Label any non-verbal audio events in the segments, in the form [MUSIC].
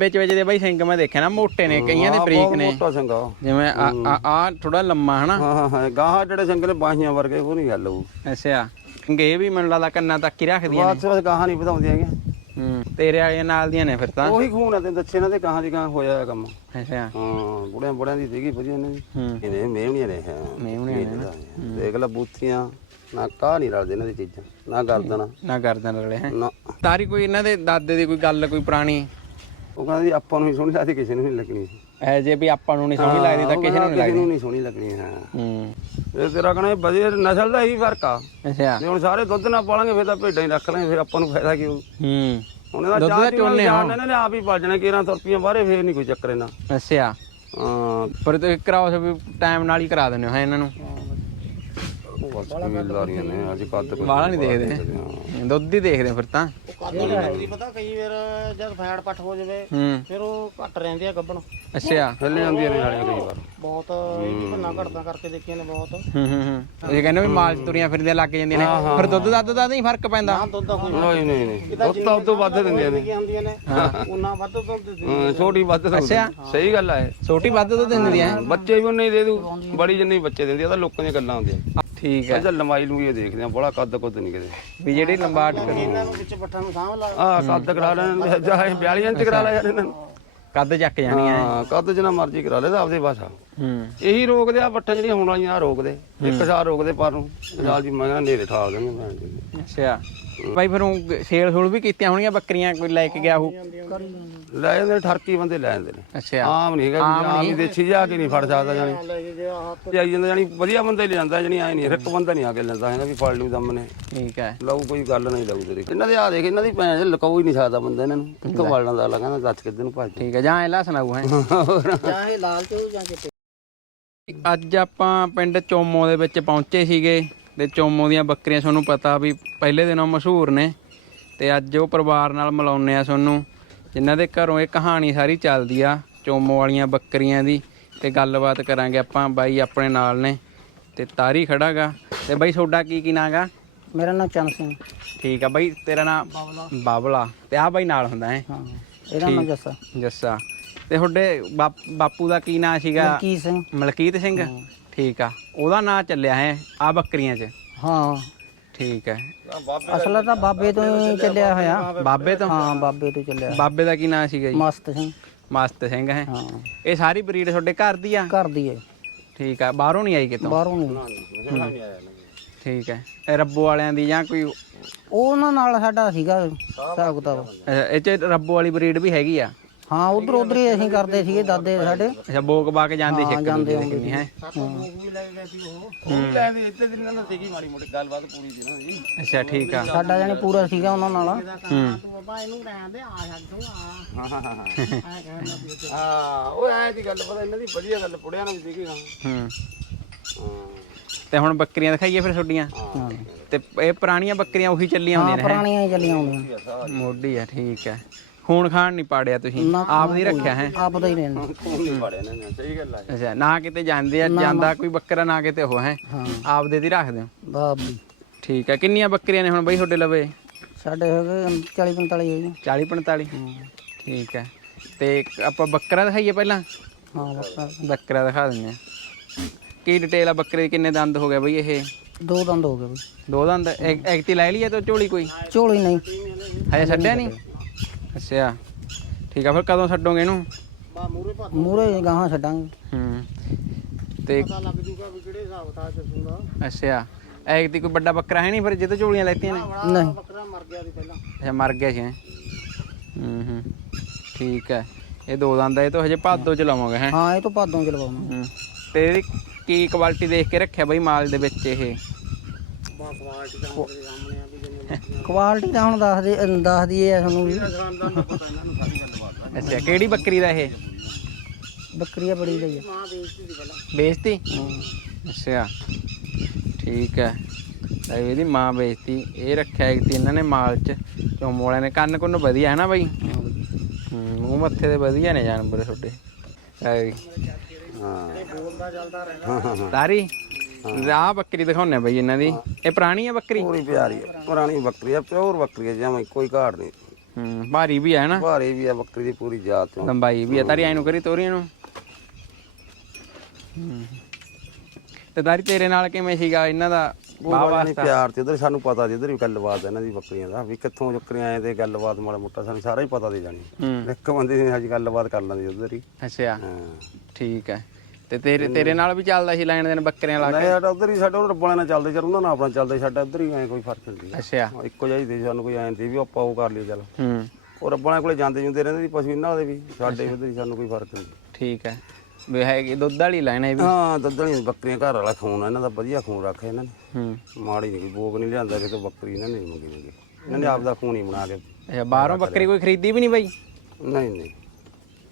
ਵਿੱਚ ਵਿੱਚ ਦੇ ਬਾਈ ਸਿੰਘ ਮੈਂ ਦੇਖਿਆ ਨਾ ਮੋਟੇ ਨੇ ਕਈਆਂ ਦੇ ਬਰੀਕ ਨੇ। ਮੋਟਾ ਸਿੰਘਾ ਜਿਵੇਂ ਆ ਆ- ਥੋੜਾ ਲੰਮਾ ਹਨਾ। ਹਾਂ ਹਾਂ ਗਾਹਾਂ ਜਿਹੜੇ ਸਿੰਘ ਨੇ ਬਾਹੀਆਂ ਵਰਗੇ ਉਹ ਨਹੀਂ ਗੱਲ ਉਹ ਅੱਛਾ ਇਹ ਵੀ ਮੈਨੂੰ ਲੱਗਦਾ ਕੰਨਾਂ ਤੱਕ ਹੀ ਰੱਖਦੀਆਂ ਨੇ। ਚ ਬਸ ਗਾਹਾਂ ਨਹੀਂ ਵਧਾਉਂਦੀਆਂ ਹੈਗੀਆਂ। ਹੂੰ ਤੇਰੇ ਵਾਲੀਆਂ ਨਾਲ ਦੀਆਂ ਨੇ ਫਿਰ ਤਾਂ। ਉਹੀ ਖੂਨ ਆ ਤੇ ਦੱਸੇ ਇਹਨਾਂ ਦੇ ਗਾਹਾਂ ਦੀ ਗਾਹਾਂ ਹੋਇਆ ਹੈ ਕੰਮ। ਅੱਛਾ। ਹਾਂ ਬੁੜਿਆਂ ਬੁੜਿਆਂ ਦੀ ਸੀਗੀ ਵਧੀਆ ਇਹਨਾਂ ਦੀ ਹੂੰ। ਇਹਨੇ ਮੇਵਣੀਆਂ ਨੇ ਹਾਂ। ਮੇਵਣੀਆਂ ਨੇ ਨਾ। ਦੇਖ ਲੈ ਬੂਥੀਆਂ ਨਾ ਕਾਹ ਨਹੀਂ ਰਲਦੇ ਇਹਨਾਂ ਦੀ ਚੀਜ਼ਾਂ ਨਾ ਗਰਦਨ। ਨਾ ਗਰਦਨ ਰਲੇ ਹੈ। ਨਾ। ਤਾਰੀ ਕੋਈ ਇਹਨਾਂ ਦੇ ਦਾਦੇ ਦੀ ਕੋਈ ਗੱਲ ਕੋਈ ਪੁਰਾਣੀ? ਉਹ ਕਹਿੰਦਾ ਜੀ ਆਪਾਂ ਨੂੰ ਹੀ ਸੋਹਣੀ ਲੱਗਦੀ ਕਿਸੇ ਨੂੰ ਨਹੀਂ ਲੱਗਣੀ ਐ ਜੇ ਵੀ ਆਪਾਂ ਨੂੰ ਨਹੀਂ ਸੋਹਣੀ ਲੱਗਦੀ ਤਾਂ ਕਿਸੇ ਨੂੰ ਨਹੀਂ ਕਿਸੇ ਲੱਗਦੀ ਨੂੰ ਨਹੀਂ ਸੋਹਣੀ ਲੱਗਣੀ ਹਾਂ। ਹੂੰ। ਇਹ ਤੇਰਾ ਕਹਣਾ ਵਧੀਆ ਨਸਲ ਦਾ ਹੀ ਫ਼ਰਕ ਆ। ਅੱਛਾ। ਜੇ ਹੁਣ ਸਾਰੇ ਦੁੱਧ ਨਾ ਪਾਲਾਂਗੇ ਫਿਰ ਤਾਂ ਭੇਡਾਂ ਹੀ ਰੱਖ ਲਾਂਗੇ ਫਿਰ ਆਪਾਂ ਨੂੰ ਫਾਇਦਾ ਕੀ ਹੋਊ ਹੂੰ। ਹੁਣ ਇਹਦਾ ਚਾਹ ਚੋਨੇ ਆ। ਇਹਨਾਂ ਨੇ ਆਪ ਹੀ ਪਲ ਜਾਣਾ 11 ਰੁਪਈਆ ਬਾਹਰੇ ਫੇਰ ਨਹੀਂ ਕੋਈ ਚੱਕਰ ਇਹਨਾਂ। ਅੱਛਾ। ਹਾਂ। ਪਰ ਤੇ ਕਰਾਓ ਵੀ ਟਾਈਮ ਨਾਲ ਹੀ ਕਰਾ ਦਿੰਦੇ ਹੋ ਹੈ ਇਹਨਾਂ ਨੂੰ? ਬਸ ਕਬੀਲਦਾਰੀਆਂ ਨੇ ਅੱਜ ਕੱਦ ਕੋਈ ਵਾਲਾ ਨਹੀਂ ਦੇਖਦੇ। ਦੁੱਧ ਹੀ ਦੇਖਦੇ ਫਿਰ ਤਾਂ। ਨਹੀਂ ਪਤਾ ਕਈ ਵਾਰ ਜਦ ਫੈੜ ਪੱਟ ਹੋ ਜਾਵੇ ਹੂੰ। ਫਿਰ ਉਹ ਘੱਟ ਰਹਿੰਦੇ ਆ ਗੱਬਣ ਅੱਛਾ। ਹਿੱਲ ਜਾਂਦੀਆਂ ਨੇ ਨਾਲੀਆਂ ਕਈ ਵਾਰ। ਬਹੁਤ ਇਹਦੀ ਭੰਨਾ ਘਟਦਾ ਕਰਕੇ ਦੇਖੀਆਂ ਨੇ ਬਹੁਤ। ਹੂੰ ਹੂੰ ਹੂੰ। ਇਹ ਕਹਿੰਦੇ ਵੀ ਮਾਲ 'ਚ ਤੁਰੀਆਂ ਫਿਰਦੀਆਂ ਲੱਗ ਜਾਂਦੀਆਂ ਨੇ। ਫਿਰ ਦੁੱਧ ਦੱਧ ਦਾ ਨਹੀਂ ਫ਼ਰਕ ਪੈਂਦਾ। ਨਾ ਦੁੱਧ ਦਾ ਕੋਈ ਨਹੀਂ ਨਹੀਂ ਨਹੀਂ। ਦੁੱਧ ਤਾਂ ਉਦੋਂ ਵੱਧ ਦਿੰਦੀਆਂ ਨੇ। ਕੀ ਹੁੰਦੀਆਂ ਨੇ ਉਹਨਾਂ ਵੱਧ ਦੁੱਧ ਦਿੰਦੇ ਹਾਂ, ਛੋਟੀ ਵੱਧ ਸਹੀ ਗੱਲ ਆ ਛੋਟੀ ਵੱਧ ਦੁੱਧ ਦਿੰਦੀ ਹੈ ਬੱਚੇ ਵੀ ਉਹਨੇ ਹੀ ਦੇ ਦੂ ਬੜੀ ਜਿੰਨੀ ਬੱਚੇ ਦਿੰਦੀ ਆ ਤਾਂ ਲੋਕਾਂ ਦੀਆਂ ਗੱਲਾਂ ਹੁੰਦੀਆਂ। ਠੀਕ ਹੈ ਅਜਾ ਲੰਮਾਈ ਲੂਈ ਇਹ ਦੇਖਦੇ ਆ ਬੜਾ ਕੱਦ ਕੁੱਦ ਨਹੀਂ ਕਿਤੇ। ਵੀ ਜਿਹੜੀ ਲੰਬਾਟ ਕਰੂ। ਇਹਨਾਂ ਨੂੰ ਵਿੱਚ ਪੱਠਾ ਨੂੰ ਸਾਂਭ ਲਾ ਆਹ ਕੱਦ ਕਰਾ ਲੈਣ ਚਾਹੇ 42 ਇੰਚ ਕਰਾ ਲੈ ਯਾਰ ਇਹਨਾਂ ਨੂੰ। ਕੱਦ ਚੱਕ ਜਾਣੀ ਹੈ ਹਾਂ ਕੱਦ ਜਿੰਨਾ ਮਰਜ਼ੀ ਕਰਾ ਲੈ ਤਾਂ ਆਪਦੇ ਬਸ ਆ। ਹੂੰ। ਇਹੀ ਰੋਕਦੇ ਆ ਬੱਟੇ ਜਿਹੜੀਆਂ ਹੁਣ ਵਾਲੀਆਂ ਆ ਰੋਕਦੇ ਇੱਕ ਸਾਰ ਰੋਕਦੇ ਪਰ ਨੂੰ। ਨਾਲ ਜੀ ਮੈਂ ਕਹਿੰਦਾ ਨੇਰੇ ਠਾਲ ਭੈਣ ਜੀ। ਅੱਛਾ। ਭਾਈ ਫਿਰ ਉਹ ਸੇਲ ਸੂਲ ਵੀ ਕੀਤੀਆਂ ਹੋਣਗੀਆਂ ਬੱਕਰੀਆਂ ਕੋਈ ਲੈ ਕੇ ਗਿਆ ਹੋ ਲੈ ਜਾਂਦੇ ਨੇ, ਠਰਕੀ ਬੰਦੇ ਲੈ ਜਾਂਦੇ ਨੇ। ਅੱਛਾ। ਆਮ ਨਹੀਂ ਹੈਗਾ ਵੀ ਆਮ ਹੀ ਦੇਸੀ ਜਾ ਕੇ ਨਹੀਂ ਫੜ ਸਕਦਾ ਜਾਨੀ ਲੈ ਜਾਈ ਜਾਂਦਾ ਜਾਨੀ ਵਧੀਆ ਬੰਦਾ ਹੀ ਲੈ ਜਾਂਦਾ ਜਾਨੀ ਆਏ ਨਹੀਂ ਇੱਕ ਬੰਦਾ ਨਹੀਂ ਆ ਕੇ ਲੈਂਦਾ ਹੈਗਾ ਵੀ ਫੜ ਲੂ ਦਮ ਨੇ। ਠੀਕ ਹੈ। ਲਊ ਕੋਈ ਗੱਲ ਨਹੀਂ ਲਊ ਤੇਰੀ। ਇਹਨਾਂ ਦੇ ਆ ਦੇਖ ਇਹਨਾਂ ਦੀ ਚ ਲਕਾਉ ਹੀ ਨਹੀਂ ਸਕਦਾ ਬੰਦਾ ਇਹਨਾਂ ਨੂੰ। ਕਿੱਥੋਂ ਵੜ ਲੈਂਦਾ ਅਗਲਾ ਕਹਿੰਦਾ ਦੱਸ ਕਿੱਧਰ ਨੂੰ ਭੱਜ ਠੀਕ ਹੈ ਜਾਂ ਐਲਾ ਸੁਣਾਉ ਹੈ। ਚਾਹੇ ਲਾਲ ਚ ਜਾਂ ਚਿੱਟੇ ਅੱਜ ਆਪਾਂ ਪਿੰਡ ਚੋਮੋ ਦੇ ਵਿੱਚ ਪਹੁੰਚੇ ਸੀਗੇ ਤੇ ਚੋਮੋ ਦੀਆਂ ਬੱਕਰੀਆਂ ਤੁਹਾਨੂੰ ਪਤਾ ਵੀ ਪਹਿਲੇ ਦਿਨੋਂ ਮਸ਼ਹੂਰ ਨੇ ਤੇ ਅੱਜ ਉਹ ਪਰਿਵਾਰ ਨਾਲ ਮਿਲਾਉਂਦੇ ਆ ਤੁਹਾਨੂੰ ਜਿਨ੍ਹਾਂ ਦੇ ਘਰੋਂ ਇਹ ਕਹਾਣੀ ਸਾਰੀ ਚੱਲਦੀ ਆ ਚੋਮੋ ਵਾਲੀਆਂ ਬੱਕਰੀਆਂ ਦੀ ਤੇ ਗੱਲਬਾਤ ਕਰਾਂਗੇ ਆਪਾਂ ਬਾਈ ਆਪਣੇ ਨਾਲ ਨੇ ਤੇ ਤਾਰੀ ਖੜਾਗਾ ਤੇ ਬਾਈ ਤੁਹਾਡਾ ਕੀ ਕੀ ਨਾਂ ਗਾ ਮੇਰਾ ਨਾਮ ਚੰਨ ਸਿੰਘ। ਠੀਕ ਆ ਬਾਈ ਤੇਰਾ ਨਾਮ ਬਾਬਲਾ ਤੇ ਆ ਬਾਈ ਨਾਲ ਹੁੰਦਾ ਹੈ? ਹਾਂ ਇਹਦਾ ਨਾਮ ਜੱਸਾ। ਜੱਸਾ। ਤੇ ਤੁਹਾਡੇ ਬਾਪ- ਬਾਪੂ ਦਾ ਕੀ ਨਾਂ ਸੀਗਾ? ਕੀ ਸਿੰਘ। ਮਲਕੀਤ ਸਿੰਘ? ਠੀਕ ਆ। ਉਹਦਾ ਨਾਂ ਚੱਲਿਆ ਹੈ ਆ ਬੱਕਰੀਆਂ 'ਚ। ਹਾਂ। ਠੀਕ ਹੈ। ਅਸਲ ਤਾਂ ਬਾਬੇ ਤੋਂ ਹੀ ਚੱਲਿਆ ਹੋਇਆ। ਬਾਬੇ ਤੋਂ? ਹਾਂ ਬਾਬੇ ਤੋਂ ਚੱਲਿਆ। ਬਾਬੇ ਦਾ ਕੀ ਨਾਂ ਸੀਗਾ ਜੀ? ਮਸਤ ਸਿੰਘ। ਮਸਤ ਸਿੰਘ ਹੈ। ਹਾਂ। ਇਹ ਸਾਰੀ ਬਰੀਡ ਤੁਹਾਡੇ ਘਰ ਦੀ ਆ? ਘਰ ਦੀ ਹੈ। ਠੀਕ ਆ। ਬਾਹਰੋਂ ਨਹੀਂ ਆਈ ਕਿਤੋਂ? ਬਾਹਰੋਂ ਨਹੀਂ ਠੀਕ ਹੈ। ਇਹ ਰੱਬੋ ਵਾਲਿਆਂ ਦੀ ਜਾਂ ਕੋਈ ਉਹਨਾਂ ਨਾਲ ਸਾਡਾ ਸੀਗਾ ਹਿਸਾਬ ਕਿਤਾਬ ਇਹ ਚ ਰੱਬੋ ਵਾਲੀ ਬਰੀਡ ਵੀ ਹੈਗੀ ਆ? ਹਾਂ ਉਧਰ ਉਧਰ ਹੀ ਅਸੀਂ ਕਰਦੇ ਸੀਗੇ ਦਾਦੇ ਸਾਡੇ। ਅੱਛਾ ਬੋਕ ਬਾ ਕੇ ਜਾਂਦੇ ਸੀ ਇੱਕ ਦੂਜੇ ਦੇ ਕਿੰਨੀ ਹੈ? ਲੈਂਦੇ ਇੱਥੇ ਦਿਨ ਨਾਲ ਸੀਗੀ ਮਾੜੀ ਮੋਟੀ ਗੱਲਬਾਤ ਪੂਰੀ ਸੀ ਨਾ ਜੀ। ਅੱਛਾ ਠੀਕ ਆ। ਸਾਡਾ ਜਾਨੀ ਪੂਰਾ ਸੀਗਾ ਉਹਨਾਂ ਨਾਲ। ਹੂੰ ਹਾਂ ਉਹ ਐ ਦੀ ਗੱਲ ਪਤਾ ਇਹਨਾਂ ਦੀ ਵਧੀਆ ਗੱਲ ਪੁੜਿਆ ਨਾਲ ਸੀਗੀ ਹਾਂ। ਹੂੰ। ਤੇ ਹੁਣ ਬੱਕਰੀਆਂ ਦਿਖਾਈਏ ਫਿਰ ਤੁਹਾਡੀਆਂ? ਹਾਂ ਤੇ ਇਹ ਪੁਰਾਣੀਆਂ ਬੱਕਰੀਆਂ ਉਹੀ ਚੱਲੀਆਂ ਹੁੰਦੀਆਂ ਨੇ ਹੈਂ? ਪੁਰਾਣੀਆਂ ਹੀ ਚੱਲੀਆਂ ਆਉਂਦੀਆਂ ਮੋਢੀ ਆ ਠੀਕ ਹੈ। ਖੂਨ ਖਾਨ ਨਹੀਂ ਪਾੜਿਆ ਤੁਸੀਂ? ਆਪ ਨਹੀਂ ਰੱਖਿਆ ਹੈ? ਆਪ ਦਾ ਹੀ ਰਹਿਣਾ ਖੂਨ ਨਹੀਂ ਫੜਿਆ ਇਹਨਾਂ ਨੇ ਸਹੀ ਗੱਲ ਆ ਅੱਛਾ ਨਾ ਕਿਤੇ ਜਾਂਦੇ ਆ ਜਾਂਦਾ ਕੋਈ ਬੱਕਰਾ ਨਾ ਕਿਤੇ ਉਹ ਹੈ? ਹਾਂ। ਆਪ ਦੇ ਦੀ ਰੱਖਦੇ ਹੋ ਬਾਬੀ ਠੀਕ ਹੈ ਕਿੰਨੀਆਂ ਬੱਕਰੀਆਂ ਨੇ ਹੁਣ ਬਈ ਤੁਹਾਡੇ ਲਵੇ? ਸਾਡੇ ਹੋ ਗਏ 40 45 ਹੈਗੇ 40 45 ਠੀਕ ਹੈ ਤੇ ਇੱਕ ਆਪਾਂ ਬੱਕਰਾ ਦਿਖਾਈਏ ਪਹਿਲਾਂ? ਹਾਂ ਬਸ ਬੱਕਰਾ ਦਿਖਾ ਦਿੰਦੇ ਆ। ਕੀ ਡਿਟੇਲ ਆ ਬੱਕਰੇ ਦੇ ਕਿੰਨੇ ਦੰਦ ਹੋ ਗਏ ਬਈ ਇਹ? ਦੋ ਦੰਦ ਹੋ ਗਏ ਬਈ। ਦੋ ਦੰਦ? ਇੱਕ ਇੱਕ ਤੇ ਲੈ ਲਈਏ ਤਾਂ ਝੋਲੀ ਕੋਈ? ਝੋਲੀ ਨਹੀਂ। ਹਜੇ ਛੱਡਿਆ ਨਹੀਂ? ਅੱਛਾ। ਠੀਕ ਆ ਫਿਰ ਕਦੋਂ ਛੱਡੋਗੇ ਇਹਨੂੰ? ਮੂਰੇ ਮੂਰੇ ਗਾਹਾਂ ਛੱਡਾਂਗੇ। ਹੂੰ। ਤੇ ਪਤਾ ਲੱਗ ਜੂਗਾ ਵੀ ਕਿਹੜੇ ਹਿਸਾਬ ਦਾ ਚੱਲੂਗਾ ਅੱਛਾ। ਐਕ ਦੀ ਕੋਈ ਵੱਡਾ ਬੱਕਰਾ ਹੈ ਨਹੀਂ ਫਿਰ ਜਿਹਦੇ ਝੋਲੀਆਂ ਲੈਤੀਆਂ ਨੇ? ਨਹੀਂ। ਬੱਕਰਾ ਮਰ ਗਿਆ ਸੀ ਪਹਿਲਾਂ। ਅੱਛਾ ਮਰ ਗਿਆ ਸੀ ਹੈਂ? ਹੂੰ ਹੂੰ। ਠੀਕ ਹੈ ਇਹ ਦੋ ਦੰਦ ਆ ਇਹ ਤਾਂ ਹਜੇ ਭਾਦੋ ਚ ਲਾਵਾਂਗੇ ਹੈ? ਹਾਂ ਇਹ ਤੋਂ ਪਾਦੋਂ ਚ ਹੂੰ। ਤੇ ਇਹਦੀ ਕੀ ਕੁਆਲਿਟੀ ਦੇਖ ਕੇ ਰੱਖਿਆ ਬਈ ਮਾਲ ਦੇ ਵਿੱਚ ਇਹ? ਬਾ ਕੁਆਲਿਟੀ ਦਾ ਤੇਰੇ ਸਾਹਮਣੇ ਆ। ਕੁਆਲਿਟੀ ਤਾਂ ਹੁਣ ਦੱਸ ਦੇ ਦੱਸ ਦਈਏ ਤੁਹਾਨੂੰ ਵੀ। ਅੱਛਾ ਕਿਹੜੀ ਬੱਕਰੀ ਦਾ ਇਹ? ਬੱਕਰੀਆ ਬੜੀ ਗਈ ਆ। ਮਾਂ ਵੇਚਦੀ ਸੀ ਪਹਿਲਾਂ ਵੇਚਤੀ ਅੱਛਾ ਠੀਕ ਹੈ ਤਾਂ ਇਹਦੀ ਮਾਂ ਵੇਚਤੀ ਇਹ ਰੱਖਿਆ ਇੱਕ ਤੀ ਇਹਨਾਂ ਨੇ ਮਾਲ ਚ ਚੋਮੋ ਵਾਲਿਆਂ ਨੇ। ਕੰਨ ਕੁੰਨ ਵਧੀਆ ਹੈ ਨਾ ਬਾਈ? ਹੂੰ ਮੂੰਹ ਮੱਥੇ ਦੇ ਵਧੀਆ ਨੇ ਜਾਨਵਰ ਤੁਹਾਡੇ। ਐ ਵੀ। ਹਾਂ। ਤਾਰੀ? ਆਹ ਬੱਕਰੀ ਦਿਖਾਉਣੇ ਬਈ ਇਹਨਾਂ ਦੀ। ਇਹ ਪੁਰਾਣੀ ਆ ਬੱਕਰੀ? ਪੂਰੀ ਪਿਆਰੀ ਹੈ ਪੁਰਾਣੀ ਬੱਕਰੀ ਆ ਪਿਓਰ ਬੱਕਰੀ ਹੈ ਜਿਵੇਂ ਕੋਈ ਘਾੜ ਨਹੀਂ। ਹੂੰ ਭਾਰੀ ਵੀ ਹੈ ਨਾ ਭਾਰੀ ਵੀ ਆ ਬੱਕਰੀ ਦੀ ਪੂਰੀ ਜਾਤ ਚੋਂ ਲੰਬਾਈ ਵੀ ਹੈ ਤਾਰੀ ਐ ਨੂੰ ਕਰੀ ਤੋਰੀਆਂ ਨੂੰ? ਹੂੰ। ਤੇ ਤਾਰੀ ਤੇਰੇ ਨਾਲ ਕਿਵੇਂ ਸੀਗਾ? ਇਹਨਾਂ ਦਾ ਵਾਲਾ ਨਹੀਂ ਪਿਆਰ ਤੇ ਉਧਰ ਸਾਨੂੰ ਪਤਾ ਸੀ ਉਧਰ ਵੀ ਗੱਲਬਾਤ ਇਹਨਾਂ ਦੀ ਬੱਕਰੀਆਂ ਦਾ। ਵੀ ਕਿੱਥੋਂ ਬੱਕਰੀਆਂ ਆਏ ਤੇ ਗੱਲਬਾਤ ਮਾੜਾ ਮੋਟਾ ਸਾਨੂੰ ਸਾਰਾ ਹੀ ਪਤਾ ਦੇ ਜਾਣੀ। ਹੂੰ। ਇੱਕ ਬੰਦੇ ਦੀ ਅੱਜ ਗੱਲਬਾਤ ਕਰ ਲੈਂਦੇ ਉਧਰ ਹੀ। ਅੱਛਾ। ਹਾਂ। ਠੀਕ ਹੈ ਤੇ ਤੇਰੇ ਤੇਰੇ ਨਾਲ ਵੀ ਚੱਲਦਾ ਸੀ ਲੈਣ ਦੇਣ ਬੱਕਰੀਆਂ ਲਾ ਨਹੀਂ ਸਾਡਾ ਉਧਰ ਹੀ ਸਾਡਾ ਉਹ ਰੱਬਾਂ ਨਾਲ ਚੱਲਦੇ ਚੱਲ ਉਹਨਾਂ ਨਾਲ ਆਪਣਾ ਚੱਲਦਾ ਸਾਡਾ ਉਧਰ ਹੀ ਐ ਕੋਈ ਫ਼ਰਕ ਨਹੀਂ ਅੱਛਾ। ਹਾਂ, ਇੱਕੋ ਜਿਹਾ ਹੀ ਦੇ ਸਾਨੂੰ ਕੋਈ ਐਂ ਵੀ ਆਪਾਂ ਉਹ ਕਰ ਲਈਏ ਚੱਲ। ਹੂੰ। ਉਹ ਰੱਬਾਂ ਕੋਲੇ ਜਾਂਦੇ ਜੁੰਦੇ ਰਹਿੰਦੇ ਸੀ ਪਸ਼ੂ ਇਹਨਾਂ ਦੇ ਵੀ ਸਾਡੇ ਉਧਰ ਹੀ ਸਾਨੂੰ ਕੋਈ ਫ਼ਰਕ ਨਹੀਂ ਠੀਕ ਹੈ। ਵੀ ਹੈਗੀ ਦੁੱਧ ਵਾਲੀ ਲੈਣਾ ਇਹ ਵੀ? ਹਾਂ ਦੱਦਣੀ ਬੱਕਰੀਆਂ ਘਰ ਵਾਲਾ ਖੂਨ ਆ, ਇਹਨਾਂ ਦਾ ਵਧੀਆ ਖੂਨ ਰੱਖਿਆ ਇਹਨਾਂ ਨੇ। ਹੂੰ। ਮਾੜੀ ਨਹੀਂ ਬੋਗ ਨਹੀਂ ਲਿਆਂਦਾ ਕਿਤੇ ਬੱਕਰੀ ਇਹਨਾਂ ਨੇ ਨੀ ਮੰਗੀ ਮੰਗੀ ਇਹਨਾਂ ਨੇ ਆਪ ਦਾ ਖੂਨ ਹੀ ਬਣਾ ਕੇ ਅੱਛਾ ਬਾਹਰੋਂ ਬੱਕਰੀ ਕੋਈ ਖਰੀਦੀ ਵੀ ਨਹੀਂ ਬਾਈ? ਨਹੀਂ ਨਹੀਂ।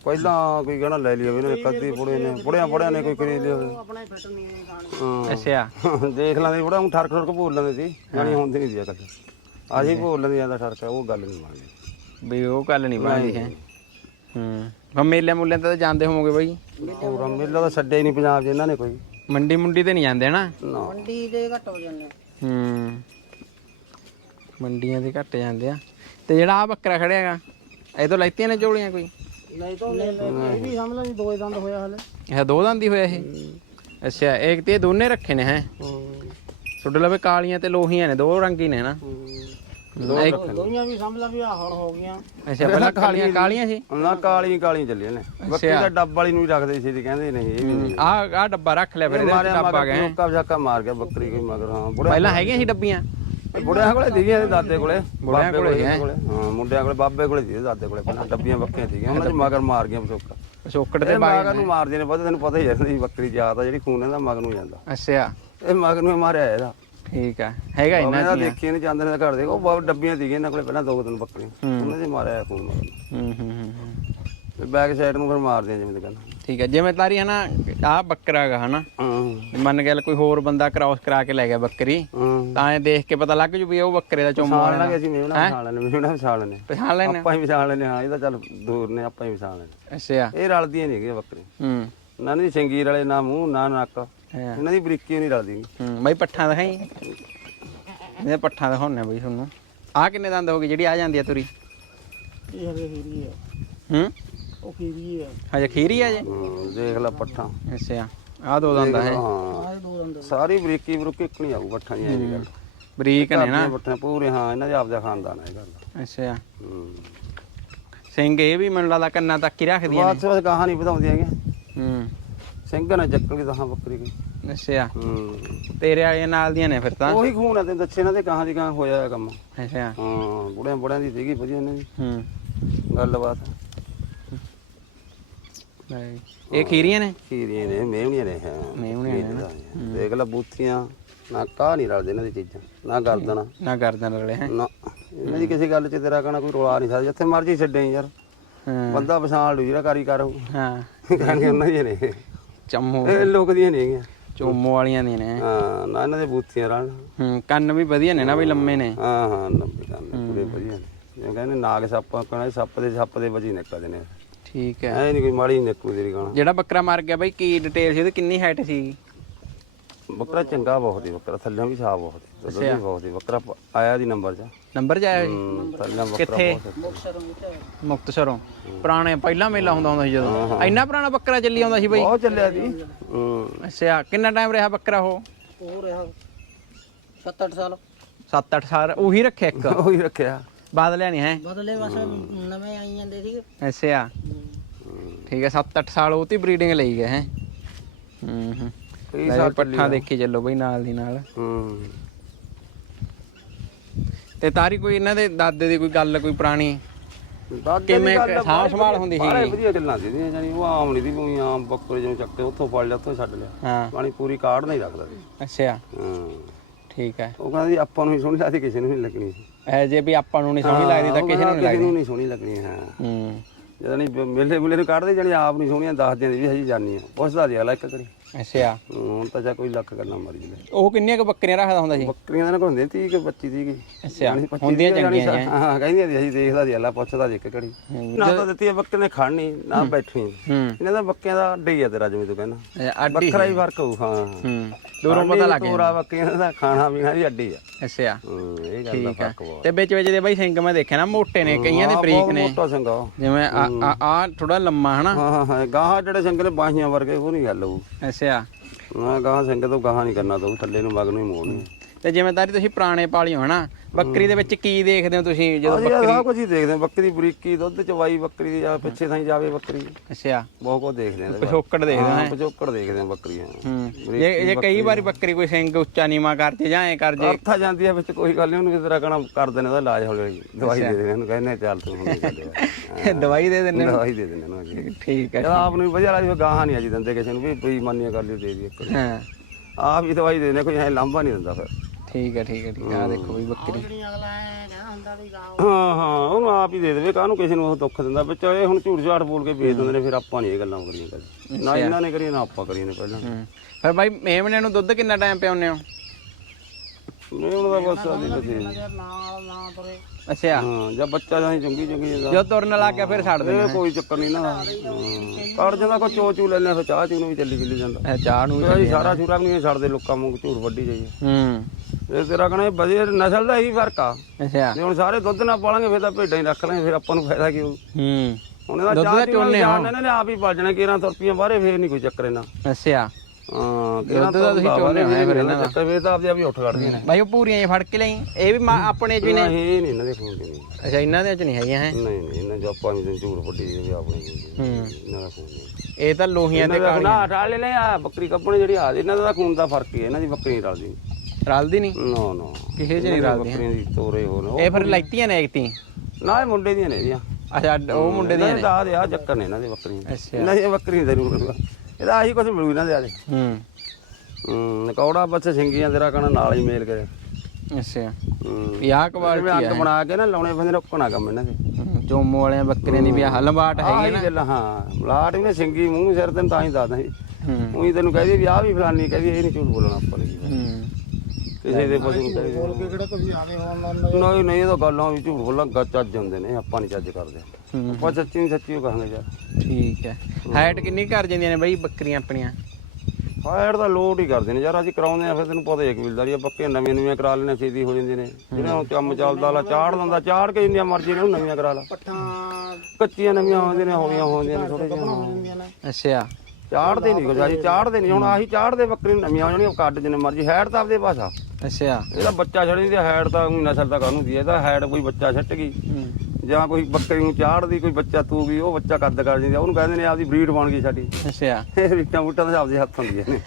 ਪਹਿਲਾਂ ਕੋਈ ਕਹਿਣਾ ਲੈ ਲਿਆ ਵੀ ਇਹਨਾਂ ਨੇ ਕੱਦੀ ਬੁੜੇ ਨੇ ਬੁੜਿਆਂ ਬੁੜਿਆਂ ਨੇ ਕੋਈ ਖਰੀਦ ਲਿਆ ਹੋਵੇ। ਆਪਣੇ ਫਿੱਟ ਨਹੀਂ ਖਾਣ ਹਾਂ। ਅੱਛਾ। ਦੇਖ ਲਾਂਦੇ ਬੁੜਾ ਹੁਣ ਠਰਕ ਠਰਕ ਭੋਲ ਲੈਂਦੇ ਸੀ ਜਾਨੀ ਹੁੰਦੀ ਨਹੀਂ ਦਿਆ ਕੱਲ ਅਸੀਂ ਭੋਲ ਲੈਂਦੇ ਜਾਂਦਾ ਠਰਕ ਉਹ ਗੱਲ ਨਹੀਂ ਮੰਨਦੇ ਵੀ ਉਹ ਗੱਲ ਨਹੀਂ ਬਣਦੀ ਹੈ। ਹੂੰ। ਹੁਣ ਮੇਲੇ ਮੁੱਲਿਆਂ ਤੇ ਤਾਂ ਜਾਂਦੇ ਹੋਵੋਗੇ ਬਾਈ। ਪੂਰਾ ਮੇਲਾ ਤਾਂ ਛੱਡਿਆ ਹੀ ਨਹੀਂ ਪੰਜਾਬ 'ਚ ਇਹਨਾਂ ਨੇ ਕੋਈ। ਮੰਡੀ ਮੁੰਡੀ ਤੇ ਨਹੀਂ ਜਾਂਦੇ ਨਾ ਨਾ। ਮੰਡੀ ਦੇ ਘੱਟ ਹੋ ਜਾਂਦੇ ਹੂੰ। ਮੰਡੀਆਂ ਦੇ ਘੱਟ ਜਾਂਦੇ ਆ। ਤੇ ਜਿਹੜਾ ਆ ਬੱਕਰਾ ਖੜਿਆ ਹੈਗਾ ਇਹ ਤੋਂ ਲੈਤੀਆਂ ਨੇ ਝੋਲੀਆਂ ਕੋਈ? ਨਹੀਂ ਤਾਂ ਇਹ ਵੀ ਸਮਝ ਲੈ ਵੀ ਦੋ ਹੀ ਦੰਦ ਹੋਇਆ ਹਲੇ। ਇਹ ਦੋ ਦੰਦੀ ਹੋਇਆ ਇਹ? ਅੱਛਾ ਇੱਕ ਤੇ ਇਹ ਦੋਨੇ ਰੱਖੇ ਨੇ ਹੈ? ਛੋਡੇ ਲਵੇ ਕਾਲੀਆਂ ਤੇ ਲੋਹੀਆਂ ਨੇ ਦੋ ਰੰਗੀ ਨੇ ਨਾ। ਦੋਈਆਂ ਵੀ ਸਮਝ ਲੈ ਵੀ ਆ ਹੁਣ ਹੋ ਗਈਆਂ। ਅੱਛਾ ਪਹਿਲਾਂ ਕਾਲੀਆਂ ਕਾਲੀਆਂ ਸੀ। ਨਾ ਕਾਲੀ ਕਾਲੀ ਚੱਲੀਆਂ ਨੇ। ਬੱਕਰੀ ਦਾ ਡੱਬ ਵਾਲੀ ਨੂੰ ਵੀ ਰੱਖਦੇ ਸੀ ਤੇ ਕਹਿੰਦੇ ਨਹੀਂ ਇਹ ਵੀ ਨਹੀਂ ਆ ਆ ਡੱਬਾ ਰੱਖ ਲਿਆ ਫਿਰ ਇਹਦੇ ਡੱਬਾ ਗਏ ਵਜਾਕਾ ਮਾਰ ਗਿਆ ਬੱਕਰੀ ਕੋਈ ਮਗਰ ਹਾਂ ਪਹਿਲਾਂ ਹੈਗੀਆਂ ਸੀ ਡੱਬੀਆਂ? ਬੁੜਿਆਂ ਕੋਲੇ ਸੀਗੀਆਂ ਇਹਦੇ ਦਾਦੇ ਕੋਲੇ ਬੁੜਿਆਂ ਕੋਲੇ ਹੈ। ਹਾਂ ਮੁੰਡਿਆਂ ਕੋਲੇ ਬਾਬੇ ਕੋਲੇ ਸੀ ਇਹਦੇ ਦਾਦੇ ਕੋਲੇ ਪਹਿਲਾਂ ਡੱਬੀਆਂ ਬੱਕੀਆਂ ਸੀਗੀਆਂ ਉਹਨਾਂ ਦੇ ਮਗਰ ਮਾਰ ਗਿਆ ਬਚੋਕਾ ਛੋਕੜ ਤੇ ਮਗਰ ਨੂੰ ਮਾਰਦੇ ਨੇ ਪਤਾ ਤੈਨੂੰ ਪਤਾ ਹੀ ਹੈ ਇਹਦੀ ਬੱਕਰੀ ਜਾਤ ਆ ਜਿਹੜੀ ਖੂਨ ਇਹਦਾ ਮਗਰ ਨੂੰ ਜਾਂਦਾ। ਅੱਛਾ। ਇਹ ਮਗਰ ਨੂੰ ਮਾਰਿਆ ਇਹਦਾ। ਠੀਕ ਆ। ਹੈਗਾ ਇਹਨਾਂ ਦਾ ਦੇਖੀ ਨਹੀਂ ਜਾਂਦੇ ਨੇ ਘਰ ਦੇ ਉਹ ਬਹੁਤ ਡੱਬੀਆਂ ਸੀਗੀਆਂ ਇਹਨਾਂ ਕੋਲੇ ਪਹਿਲਾਂ ਦੋ ਤਿੰਨ ਬੱਕਰੀਆਂ। ਉਹਨਾਂ ਦੇ ਮਾਰਿਆ ਖੂਨ ਨੂੰ। ਹੂੰ ਹੂੰ ਹੂੰ। ਤੇ ਬੈਕ ਸਾਈਡ ਨੂੰ ਫਿਰ ਮਾਰਦੇ ਆ ਜਿਵੇਂ ਤੇ ਕਹਿੰਦਾ। ਠੀਕ ਹੈ ਜਿਵੇਂ ਤਾਰੀ ਹੈ ਨਾ ਆ ਬੱਕਰਾ ਹੈਗਾ ਹਨਾ ਹਾਂ। ਮੰਨ ਗਿਆ ਕੋਈ ਹੋਰ ਬੰਦਾ ਕ੍ਰਾਸ ਕਰਾ ਕੇ ਲੈ ਗਿਆ ਬੱਕਰੀ ਹਾਂ। ਤਾਂ ਇਹ ਦੇਖ ਕੇ ਪਤਾ ਲੱਗ ਜੂ ਵੀ ਉਹ ਬੱਕਰੇ ਦਾ ਚੋਮਾ ਸਾਲ ਲਾਂਗੇ ਅਸੀਂ ਮੇਵਣਾ ਵਿਛਾ ਲੈਣੇ ਮੇਵਣਾ ਵਿਛਾ ਲੈਣੇ ਪਛਾਣ ਲੈਣੇ ਆਪਾਂ ਹੀ ਵਿਛਾ ਲੈਣੇ ਹਾਂ ਇਹ ਤਾਂ ਚੱਲ ਦੂਰ ਨੇ ਆਪਾਂ ਹੀ ਵਿਛਾ ਲੈਣੇ ਅੱਛਾ। ਇਹ ਰਲਦੀਆਂ ਨਹੀਂ ਹੈਗੀਆਂ ਬੱਕਰੀ ਹੂੰ। ਨਾ ਦੀ ਚੰਗੀਰ ਵਾਲੇ ਨਾ ਮੂੰਹ ਨਾ ਨੱਕ। ਹਾਂ। ਇਹਨਾਂ ਦੀ ਬਰੀਕੀ ਨਹੀਂ ਰਲਦੀ। ਹੂੰ ਬਈ ਪੱਠਾਂ ਦਿਖਾਈ ਇਹਦੇ ਪੱਠਾਂ ਦਿਖਾਉਣੇ ਬਈ ਤੁਹਾਨੂੰ। ਆ ਕਿੰਨੇ ਦੰਦ ਹੋ ਗਏ? ਜਿਹੜੀ ਆ ਜਾਂਦੀ ਆ ਤੁਰੀ? ਹੂੰ? ਉਹ ਖੀਰੀ ਆ। ਹਜੇ ਖੀਰੀ ਆ ਜੇ? ਹਾਂ, ਦੇਖ ਲੈ ਪੱਠਾ। ਅੱਛਾ ਆ ਦੋ ਦੰਦ ਹੈ ਹਾਂ ਆਹ ਦੋ ਦੰਦ ਸਾਰੀ ਬਰੀਕੀ ਬਰੂਕੀ ਇੱਕ ਨਹੀਂ ਆਊ ਪੱਠਾ ਨਹੀਂ ਆਈ ਗੱਲ। ਬਰੀਕ ਨੇ ਨਾ। ਪੱਠਾ ਪੂਰੇ ਹਾਂ ਇਹਨਾਂ ਦੇ ਆਪਦਾ ਖਾਨਦਾਨ ਹੈ ਇਹ ਗੱਲ ਅੱਛਾ। ਹੂੰ। ਸਿੰਘ ਇਹ ਵੀ ਮੈਨੂੰ ਲੱਗਦਾ ਕੰਨਾਂ ਤੱਕ ਹੀ ਰੱਖਦੀਆਂ ਬਾਤ ਸਵਾਸ ਕਹਾਂ ਨਹੀਂ ਵਧਾਉਂਦੀਆਂ ਹੈਗੀਆਂ। ਹੂੰ। ਸਿੰਘ ਨਾ ਚੱਕਲ ਤਾਂ ਬੱਕਰੀ ਕੋਈ। ਅੱਛਾ। ਹੂੰ। ਤੇਰੇ ਵਾਲੀਆਂ ਨਾਲ ਦੀਆਂ ਨੇ ਫਿਰ ਤਾਂ। ਉਹੀ ਖੂਨ ਆ ਤੇ ਦੱਸੇ ਇਹਨਾਂ ਦੇ ਕਹਾਂ ਦੀ ਕਹਾਂ ਹੋਇਆ ਇਹ ਕੰਮ। ਅੱਛਾ। ਹਾਂ ਬੁੜਿਆਂ ਬੁੜਿਆਂ ਦੀ ਸੀਗੀ ਵਧੀਆ ਇਹਨਾਂ ਦੀ। ਹੂੰ। ਗੱਲਬਾਤ। ਇਹ ਖੀਰੀਆਂ ਨੇ? ਖੀਰੀਆਂ ਨੇ ਮੇਵਣੀਆਂ ਨੇ ਹਾਂ ਮੇਵਣੀਆਂ ਨੇ ਨੇ। ਦੇਖ ਲੈ ਬੂਥੀਆਂ ਨਾ ਕਾਹ ਨਹੀਂ ਰਲਦੇ ਇਹਨਾਂ ਦੀ ਚੀਜ਼ਾਂ ਨਾ ਗਰਦਨਾ। ਨਾ ਗਰਦਨ ਰਲੇ ਹੈ। ਨਾ ਇਹਨਾਂ ਦੀ ਕਿਸੇ ਗੱਲ 'ਚ ਤੇਰਾ ਕਹਣਾ ਕੋਈ ਰੋਲਾ ਨਹੀਂ ਸਕਦਾ ਜਿੱਥੇ ਮਰਜ਼ੀ ਛੱਡੇ ਯਾਰ। ਹਾਂ। ਬੰਦਾ ਪਛਾਣ ਲੂ ਜਿਹੜਾ ਕਾਰੀਗਰ ਹੋਊ ਹਾਂ। ਕਹਿਣਗੇ ਉਹਨਾਂ ਦੀਆਂ ਨੇ। ਚੰਮੋ। ਇਹ ਲੋਕ ਦੀਆਂ ਨਹੀਂ ਹੈਗੀਆਂ ਚੋਮੋ ਵਾਲੀਆਂ ਦੀਆਂ ਨੇ। ਹਾਂ ਨਾ ਇਹਨਾਂ ਦੇ ਬੂਥੀਆਂ ਰਲਣ। ਹੂੰ ਕੰਨ ਵੀ ਵਧੀਆ ਨੇ ਨਾ ਵੀ ਲੰਮੇ ਨੇ। ਹਾਂ ਹਾਂ ਨੰਬੇ ਕੰਨ ਪੂਰੇ ਵਧੀਆ ਨੇ। ਜਿਵੇਂ ਕਹਿੰਦੇ ਨਾਗ ਸੱਪ ਕਹਿੰਦੇ ਸੱਪ ਦੇ ਸੱਪ ਦੇ ਵਜੀ ਨਿਕਲਦੇ ਨੇ। ਠੀਕ ਹੈ। ਐ ਨਹੀਂ ਕੋਈ ਮਾੜੀ ਨਿਕਲੂ ਤੇਰੀ ਗਾਣਾ। ਜਿਹੜਾ ਬੱਕਰਾ ਮਰ ਗਿਆ ਬਈ ਕੀ ਡਿਟੇਲ ਸੀ ਉਹਦੀ? ਕਿੰਨੀ ਹਾਈਟ ਸੀ? ਬੱਕਰਾ ਚੰਗਾ ਬਹੁਤ ਹੀ ਬੱਕਰਾ ਥੱਲੇ ਵੀ ਸਾਫ਼ ਬਹੁਤ ਹੀ ਦੁੱਧ ਵੀ ਬਹੁਤ ਹੀ ਬੱਕਰਾ ਪ- ਆਇਆ ਦੀ ਨੰਬਰ 'ਚ। ਨੰਬਰ ਜਾਇਆ ਜੀ ਹੂੰ, ਥੱਲੇ ਬੱਕਰਾ ਕਿੱਥੇ? ਬਹੁਤ ਮੁਕਸਰ ਮੁਕਤਸਰੋਂ। ਪੁਰਾਣੇ ਪਹਿਲਾ ਮੇਲਾ ਹੁੰਦਾ ਹੁੰਦਾ ਸੀ ਜਦੋਂ। ਇੰਨਾ ਪੁਰਾਣਾ ਬੱਕਰਾ ਚੱਲੀ ਆਉਂਦਾ ਸੀ ਬਈ? ਬਹੁਤ ਚੱਲਿਆ ਸੀ। ਹੂੰ। ਅੱਛਾ ਕਿੰਨਾ ਟਾਈਮ ਰਿਹਾ ਬੱਕਰਾ ਉਹ? ਉਹ ਰਿਹਾ 7-8 ਸਾਲ। 7-8 ਸਾਲ ਉਹੀ ਰੱਖਿਆ ਇੱਕ? ਉਹੀ ਰੱਖਿਆ। ਬਦਲਿਆ ਨਹੀਂ ਹੈ? ਬਦਲੇ ਬਸ ਨਵੇਂ ਆਈ ਜਾਂਦੇ ਸੀਗੇ। ਅੱਛਾ। ਠੀਕ ਹੈ 7-8 ਸਾਲ ਉਹ ਤੇ ਬਰੀਡਿੰਗ ਲਈ ਗਏ ਹੈ? ਹੂੰ ਹੂੰ। ਕਈ ਵੀ ਪੱਠਾ ਦੇਖੀ ਚੱਲੋ ਬਈ ਨਾਲ ਦੀ ਨਾਲ। ਹੂੰ। ਤੇ ਤਾਰੀ ਕੋਈ ਇਹਨਾਂ ਦੇ ਦਾਦੇ ਦੀ ਕੋਈ ਗੱਲ ਕੋਈ ਪੁਰਾਣੀ? ਕਿਵੇਂ ਸਾਂਭ ਸੰਭਾਲ ਹੁੰਦੀ ਸੀ? ਵਧੀਆ ਗੱਲਾਂ ਸੀ ਜਾਨੀ ਉਹ ਆਮ ਨਹੀਂ ਦੀ ਵੀ ਆਮ ਬੱਕਰੇ ਜਿਵੇਂ ਚੱਕਦੇ ਉੱਥੋਂ ਫੜ ਲਿਆ ਉੱਥੋਂ ਛੱਡ ਲਿਆ। ਹਾਂ। ਪਾਣੀ ਪੂਰੀ ਕਾੜ ਨਹੀਂ ਰੱਖਦਾ ਸੀ। ਅੱਛਾ। ਹਾਂ। ਠੀਕ ਹੈ। ਉਹ ਕਹਿੰਦਾ ਸੀ ਆਪਾਂ ਨੂੰ ਹੀ ਸੋਹਣੀ ਲੱਗਦੀ ਕਿਸੇ ਨੂੰ ਨਹੀਂ ਲੱਗਣੀ ਸੀ। ਐ ਜੇ ਵੀ ਆਪਾਂ ਨੂੰ ਨਹੀਂ ਸੋਹਣੀ ਲੱਗਦੀ ਤਾਂ ਕਿਸੇ ਨੂੰ ਨਹੀਂ ਲੱਗਦੀ। ਨੂੰ ਨਹੀਂ ਸੋਹਣੀ ਲੱਗਣੀ ਹਾਂ। ਹੂੰ। ਜਦੋਂ ਨਹੀਂ ਮੇਲੇ ਮੁਲੇ ਨੂੰ ਕੱਢਦੇ ਜਾਨੀ ਆਪ ਨਹੀਂ ਸੋਹਣੀਆਂ ਦੱਸਦੇ ਨੇ ਵੀ ਹਜੀ ਜਾਨੀ ਆ ਪੁੱਛਦਾ ਜੀ ਅਲਾ ਇੱਕ ਕਰੀ। ਅੱਛਾ। ਹੁਣ ਤਾਂ ਚਾ ਕੋਈ ਲੱਖ ਕਰਨਾ ਮਰੀ ਲੈ ਉਹ ਕਿੰਨੀਆਂ ਕੁ ਬੱਕਰੀਆਂ ਰੱਖਦਾ ਹੁੰਦਾ ਸੀ? ਬੱਕਰੀਆਂ ਦੇ ਹੁੰਦੇ 30 ਕਿ 25 ਦੀ ਅੱਛਾ ਹੁੰਦੀਆਂ ਚੰਗੀਆਂ ਜੀ ਹਾਂ ਕਹਿੰਦੀਆਂ ਸੀ ਅਸੀਂ ਦੇਖਦਾ ਸੀ ਅੱਲਾ ਪੁੱਛਦਾ ਸੀ ਇੱਕ ਘੜੀ। ਨਾ ਤਾਂ ਦਿੱਤੀ ਬੱਕਰੇ ਨੇ ਖੜਨੀ ਨਾ ਬੈਠੀ ਇਹਨਾਂ ਦਾ ਬੱਕਿਆਂ ਦਾ ਅੱਡੇ ਆ ਤੇਰਾ ਜਿਵੇਂ ਤੂੰ ਕਹਿੰਦਾ। ਵੱਖਰਾ ਹੀ। ਫ਼ਰਕ ਹੋਊ ਹਾਂ। ਹੂੰ। ਦੂਰੋਂ ਪਤਾ ਲੱਗ ਗਿਆ ਤੋਰਾ ਬੱਕਰੀਆਂ ਦਾ ਖਾਣਾ ਪੀਣਾ ਵੀ ਅੱਡੇ ਆ। ਅੱਛਾ। ਇਹ ਗੱਲ ਦਾ ਫ਼ਰਕ ਬਹੁਤ ਤੇ ਵਿੱਚ ਵਿੱਚ ਦੇ ਬਾਈ ਸਿੰਘ ਮੈਂ ਦੇਖਿਆ ਨਾ ਮੋਟੇ ਨੇ ਕਈਆਂ ਦੇ ਬਰੀਕ ਨੇ। ਮੋਟਾ ਸਿੰਘਾ ਜਿਵੇਂ ਆ ਆ- ਥੋੜਾ ਲੰਮਾ ਹਨਾ? ਹਾਂ ਹਾਂ ਹਾਂ ਗਾਹਾਂ ਜਿਹੜੇ ਸਿੰਘ ਨੇ ਬਾਹੀਆਂ ਵਰਗੇ ਉਹ ਨਹੀਂ ਗੱਲ ਹੋਊ। ਅੱਛਾ ਨਾ ਗਾਹਾਂ ਸਿੰਘ ਤੋਂ ਗਾਹਾਂ ਨਹੀਂ ਕਰਨਾ, ਤੂੰ ਥੱਲੇ ਨੂੰ ਮਗ ਨੂੰ ਹੀ ਮੋੜਨੀ। ਤੇ ਜਿਵੇਂ ਤਾਰੀ ਤੁਸੀਂ ਪੁਰਾਣੇ ਪਾਲੀ ਹੋ ਹਨਾ? ਬੱਕਰੀ ਦੇ ਵਿੱਚ ਕੀ ਦੇਖਦੇ ਹੋ ਤੁਸੀਂ ਜਦੋਂ ਅਸੀਂ ਸਭ ਕੁਝ ਹੀ ਦੇਖਦੇ ਹਾਂ ਬੱਕਰੀ ਬਰੀਕੀ ਦੁੱਧ ਚਵਾਈ ਬੱਕਰੀ ਦੀ ਜਾਂ ਪਿੱਛੇ ਥਾਈ ਜਾਵੇ ਬੱਕਰੀ। ਅੱਛਾ। ਬਹੁਤ ਕੁਝ ਦੇਖਦੇ ਹਾਂ। ਪਿਛੋਕੜ ਦੇਖਦੇ ਹੋ ਪਜੋਕੜ ਦੇਖਦੇ ਹਾਂ ਬੱਕਰੀਆਂ। ਹੂੰ। ਜੇ ਜੇ ਕਈ ਵਾਰੀ ਬੱਕਰੀ ਕੋਈ ਸਿੰਘ ਉੱਚਾ ਨੀਵਾ ਕਰ ਜੇ ਐ ਕਰ ਜੇ। ਅਰਥਾ ਜਾਂਦੀ ਹੈ ਵਿੱਚ ਕੋਈ ਗੱਲ ਨਹੀਂ ਉਹਨੂੰ ਕਿਸ ਤਰ੍ਹਾਂ ਕਹਣਾ ਕਰਦੇ ਨੇ ਉਹਦਾ ਇਲਾਜ ਹੌਲੀ ਦਵਾਈ ਦੇ ਦੇਣੇ ਉਹਨੂੰ ਕਹਿੰਦੇ ਚੱਲ ਤੂੰ ਹੁਣ [LAUGHS] ਦਵਾਈ ਦੇ ਦਿੰਦੇ ਦਵਾਈ ਦੇ ਦੇਣੇ ਉਹਨੂੰ ਠੀਕ ਹੈ। ਆਪ ਨੂੰ ਵਧੀਆ ਲੱਗਦੀ ਗਾਹਾਂ ਨਹੀਂ ਅਜੀ ਦਿੰਦੇ ਕਿਸੇ ਨੂੰ ਵੀ ਬੇਈਮਾਨੀਆਂ ਕਰ ਲਿਓ ਦੇ ਦੀ ਇੱਕ। ਹਾਂ। ਆਪ ਹੀ ਦਵਾਈ ਦੇ ਦਿੰਦੇ ਕੋਈ ਐ ਲਾਂਭਾ ਨਹੀਂ ਦਿੰਦਾ ਫਿਰ। ਠੀਕ ਹੈ ਠੀਕ ਹੈ ਠੀਕ ਹੈ। ਆ ਦੇਖੋ ਬਈ ਬੱਕਰੀ। ਜਿਹੜੀ ਅਗਲਾ ਐ ਕਹਿੰਦਾ ਹੁੰਦਾ ਵੀ ਗਾਓ ਹਾਂ ਹਾਂ ਉਹਨੂੰ ਆਪ ਹੀ ਦੇ ਦੇਵੇ ਕਾਹਨੂੰ ਕਿਸੇ ਨੂੰ ਉਹ ਦੁੱਖ ਦਿੰਦਾ। ਵਿੱਚ ਇਹ ਹੁਣ ਝੂਠ ਝਾੜ ਬੋਲ ਕੇ ਵੇਚ ਦਿੰਦੇ ਨੇ ਫਿਰ ਆਪਾਂ ਨਹੀਂ ਇਹ ਗੱਲਾਂ ਕਰੀਆਂ ਕਦੇ ਨਾ ਇਹਨਾਂ ਨੇ ਕਰੀਆਂ ਨਾ ਆਪਾਂ ਕਰੀਆਂ ਨੇ ਪਹਿਲਾਂ। ਹੂੰ। ਫਿਰ ਬਾਈ ਮੇਮਣੇ ਨੂੰ ਦੁੱਧ ਕਿੰਨਾ ਟਾਈਮ ਪਿਆਉਂਦੇ ਹੋ? ਨਹੀਂ ਉਹਨਾਂ ਦਾ ਬਸ ਆਦੀ ਬਸੇ ਨਾਲ ਨਾ ਤੁਰੇ। ਅੱਛਾ। ਹਾਂ ਜਾਂ ਬੱਚਾ ਜਾਂ ਚੰਗੀ ਚੰਗੀ ਜਾਂਦਾ ਜਦੋਂ ਤੁਰਨ ਲੱਗ ਗਿਆ ਫਿਰ ਛੱਡ ਇਹ ਕੋਈ ਚੱਕਰ ਨਹੀਂ ਨਾ। ਕੜ ਜਾਂਦਾ ਕੋ ਚੋ ਚੂ ਲੈਣੇ ਫਿਰ ਚਾਹ ਚੂ ਨੂੰ ਵੀ ਚੱਲੀ ਚੱਲੀ ਜਾਂਦਾ। ਇਹ ਚਾਹ ਨੂੰ ਅਸੀਂ ਸਾਰਾ ਛੁਰਾ ਵੀ ਨਹੀਂ ਛੱਡਦੇ ਲੋਕਾਂ ਨੂੰ ਝੂਠ ਵੱਢੀ ਜਾਈਏ। ਹੂੰ। ਇਹ ਤੇਰਾ ਕਹਣਾ ਵਧੀਆ ਨਸਲ ਦਾ ਹੀ ਫ਼ਰਕ ਆ। ਅੱਛਾ। ਜੇ ਹੁਣ ਸਾਰੇ ਦੁੱਧ ਨਾ ਪਾਲਾਂਗੇ ਫਿਰ ਤਾਂ ਭੇਡਾਂ ਹੀ ਰੱਖ ਲਾਂਗੇ ਫਿਰ ਆਪਾਂ ਨੂੰ ਫਾਇਦਾ ਕੀ ਹੋਊ? ਹੂੰ। ਹੁਣ ਇਹਦਾ ਚਾਹ ਚੋਣੇ ਆ ਇਹਨਾਂ ਨੇ ਆਪ ਹੀ ਪਲ ਜਾਣਾ 1100 ਰੁਪਏ ਬਾਹਰੇ ਫੇਰ ਨਹੀਂ ਕੋਈ ਚੱਕਰ ਇਹਨਾਂ। ਅੱਛਾ। ਹਾਂ ਦੁੱਧ ਦਾ ਤੁਸੀਂ ਚੋਣੇ ਹੋਏ ਫਿਰ ਇਹਨਾਂ ਦਾ। ਫੇਰ ਤਾਂ ਆਪਦੇ ਆਪ ਹੀ ਉੱਠ ਖੜਦੀਆਂ ਨੇ ਬਾਈ ਉਹ ਪੂਰੀਆਂ ਹੀ ਫੜ ਕੇ ਲਈ। ਇਹ ਵੀ ਆਪਣੇ ਚ ਨੇ? ਨਹੀਂ ਇਹ ਨਹੀਂ ਇਹਨਾਂ ਦੇ ਖੂਨ ਦੀ ਨਹੀਂ। ਅੱਛਾ ਇਹਨਾਂ ਦੇ ਚ ਨਹੀਂ ਹੈਗੀਆਂ ਹੈ? ਨਹੀਂ ਨਹੀਂ ਇਹਨਾਂ ਜੋ ਆਪਾਂ ਨਹੀਂ ਝੂਠ ਵੱਡੀ ਵੀ ਆਪਣੇ ਹੂੰ। ਇਹਨਾਂ ਦਾ ਖੂਨ ਇਹ ਤਾਂ ਲੋਹੀਆਂ ਦਾ ਨਾ ਹਟਾ ਲੈ ਲੈ ਆ ਬੱਕਰੀ ਕੱਪਣੇ ਜਿਹੜੀ ਆ ਇਹਨਾਂ ਦਾ ਖੂਨ ਦਾ ਫ਼ਰਕ ਹੀ ਹੈ ਇਹਨਾਂ ਦੀ ਬੱਕਰੀ ਨਹੀਂ ਰਲਦੀ। ਰਲਦੀ ਨਹੀਂ? ਨੋ ਨੋ। ਕਿਸੇ ਚ ਨਹੀਂ ਰਲਦੀ ਬੱਕਰੀਆਂ ਦੀ ਤੋਰੇ ਹੋ ਨੇ। ਇਹ ਫਿਰ ਲੈਤੀਆਂ ਨੇ ਐਕਤੀ ਨਾ ਇਹ ਮੁੰਡੇ ਦੀਆਂ ਨੇ ਇਹਦੀਆਂ। ਅੱਛਾ ਉਹ ਮੁੰਡੇ ਦੀਆਂ ਨੇ? ਦਾ ਦੇ ਆ ਚੱਕਰ ਨੇ ਇਹਨਾਂ ਦੇ ਬੱਕਰੀਆਂ। ਅੱਛਾ। ਇਹਨਾਂ ਦੀ ਬੱਕਰੀ ਨਹੀਂ ਮਿਲੂਗਾ ਇਹਦਾ ਆਹੀ ਕੁਝ ਮਿਲੂ ਇਹਨਾਂ ਦੇ ਆਲੇ ਹੂੰ। ਹੂੰ ਨਕੌੜਾ ਬੱਚੇ ਸਿੰਗੀਆਂ ਤੇਰਾ ਕਹਣਾ ਨਾਲ ਹੀ ਮੇਲ ਕਰੇ ਅੱਛਾ। ਹੂੰ। ਵੀ ਆਹ ਕੁਆਲਿਟੀ ਜਿਵੇਂ ਅੰਗ ਬਣਾ ਕੇ ਨਾ ਲਾਉਣੇ ਪੈਂਦੇ ਨੇ ਰੁਕਣਾ ਕੰਮ ਇਹਨਾਂ ਦੇ। ਹੂੰ, ਚੋਮੋ ਵਾਲਿਆਂ ਬੱਕਰੀਆਂ ਦੀ ਵੀ ਆਹ ਲੰਬਾਟ ਹੈਗੀ ਆਹੀ ਗੱਲਾਂ ਹਾਂ। ਲਾਟ ਵੀ ਨੇ ਸਿੰਗੀ ਮੂੰਹ ਸਿਰ ਤੈਨੂੰ ਤਾਂ ਹੀ ਦੱਸਦਾ ਸੀ। ਹੂੰ। ਉਹੀ ਤੈਨੂੰ ਕਹਦੀ ਵੀ ਆਹ ਵੀ ਫਲਾਨੀ ਕਹਦੀ ਇਹ ਨਹੀਂ ਝੂਠ ਬੋਲਣਾ ਆਪਾਂ ਨੇ। ਹੂੰ। ਕਿਸੇ ਦੇ ਪਸ਼ੂ ਨੂੰ ਬੋਲ ਕੇ ਕਿਹੜਾ ਕਦੀ ਆਦੇ ਹੋਣ ਨਾ ਨਹੀਂ ਨਹੀਂ ਇਹ ਤਾਂ ਗੱਲਾਂ ਵੀ ਝੂਠ ਬੋਲਾਂ ਗੱਚ ਚੱਜ ਹੁੰਦੇ ਨੇ ਆਪਾਂ ਨਹੀਂ ਚੱਜ ਕਰਦੇ। ਹੂੰ। ਆਪਾਂ ਸੱਚੀ ਨਹੀਂ ਸੱਚੀ ਕਹਾਂਗੇ ਯਾਰ। ਠੀਕ ਹੈ। ਹਾਈਟ ਕਿੰਨੀ ਕਰ ਜਾਂਦੀਆਂ ਨੇ ਬਾਈ ਬੱਕਰੀਆਂ ਆਪਣੀਆਂ? ਹਾਇਰ ਦਾ ਲੋਡ ਹੀ ਕਰਦੇ ਨੇ ਯਾਰ ਅਸੀਂ ਕਰਾਉਂਦੇ ਆ ਫਿਰ ਤੈਨੂੰ ਪਤਾ ਹੀ ਹੈ ਕਬੀਲਦਾਰੀ ਆ ਪੱਕੇ ਨਵੀਆਂ ਨਵੀਆਂ ਕਰਾ ਲੈਣੇ ਛੇਤੀ ਹੋ ਜਾਂਦੇ ਨੇ। ਜਿਹੜਾ ਹੁਣ ਕੰਮ ਚੱਲਦਾ ਲਾ ਚਾੜ ਦਿੰਦਾ ਚਾੜ ਕੇ ਜਿੰਨੀਆਂ ਮਰਜ਼ੀ ਨੇ ਉਹ ਨਵੀਆਂ ਕਰਾ ਲਾ। ਪੱਠਾਂ ਕੱਚੀਆਂ ਨਵੀਆਂ ਆਉਂਦੀਆਂ ਨੇ ਹੋਈਆਂ ਹੁੰਦੀਆਂ ਨੇ ਥੋੜੇ ਜਿਹੀਆਂ ਹੁੰਦੀਆਂ ਨੇ। ਅੱਛਾ। ਚਾੜਦੇ ਨਹੀਂ ਕੁਝ ਅਸੀਂ ਚਾੜਦੇ ਨਹੀਂ ਹੁਣ ਆਹੀ ਚਾੜਦੇ ਬੱਕਰੀ ਨੂੰ ਨਵੀਆਂ ਉਹ ਕੱਢ ਜਿੰਨੇ ਮਰਜ਼ੀ। ਹੈਡ ਤਾਂ ਆਪਦੇ ਭਾਸ਼ਾ ਅੱਛਾ। ਇਹਦਾ ਬੱਚਾ ਛੱਡਣੀ ਦੀ ਹੈਡ ਤਾਂ ਊਂ ਨਸਲ ਤਾਂ ਕਾਹਨੂੰ ਦੀ? ਇਹਦਾ ਹੈਡ ਕੋਈ ਬੱਚਾ ਛੱਟ ਗਈ। ਜਾਂ ਕੋਈ ਬੱਕਰੀ ਨੂੰ ਚਾੜਦੀ ਕੋਈ ਬੱਚਾ ਤੂ ਗਈ ਉਹ ਬੱਚਾ ਕੱਦ ਕਰ ਜਾਂਦੀ ਉਹਨੂੰ ਕਹਿੰਦੇ ਨੇ ਆਪਦੀ ਬਰੀਡ ਬਣ ਗਈ ਸਾਡੀ। ਅੱਛਾ। ਇਹ ਰਿੱਟਾਂ ਬੂਟਾਂ ਤਾਂ ਆਪਦੇ ਹੱਥ ਹੁੰਦੀਆਂ ਨੇ।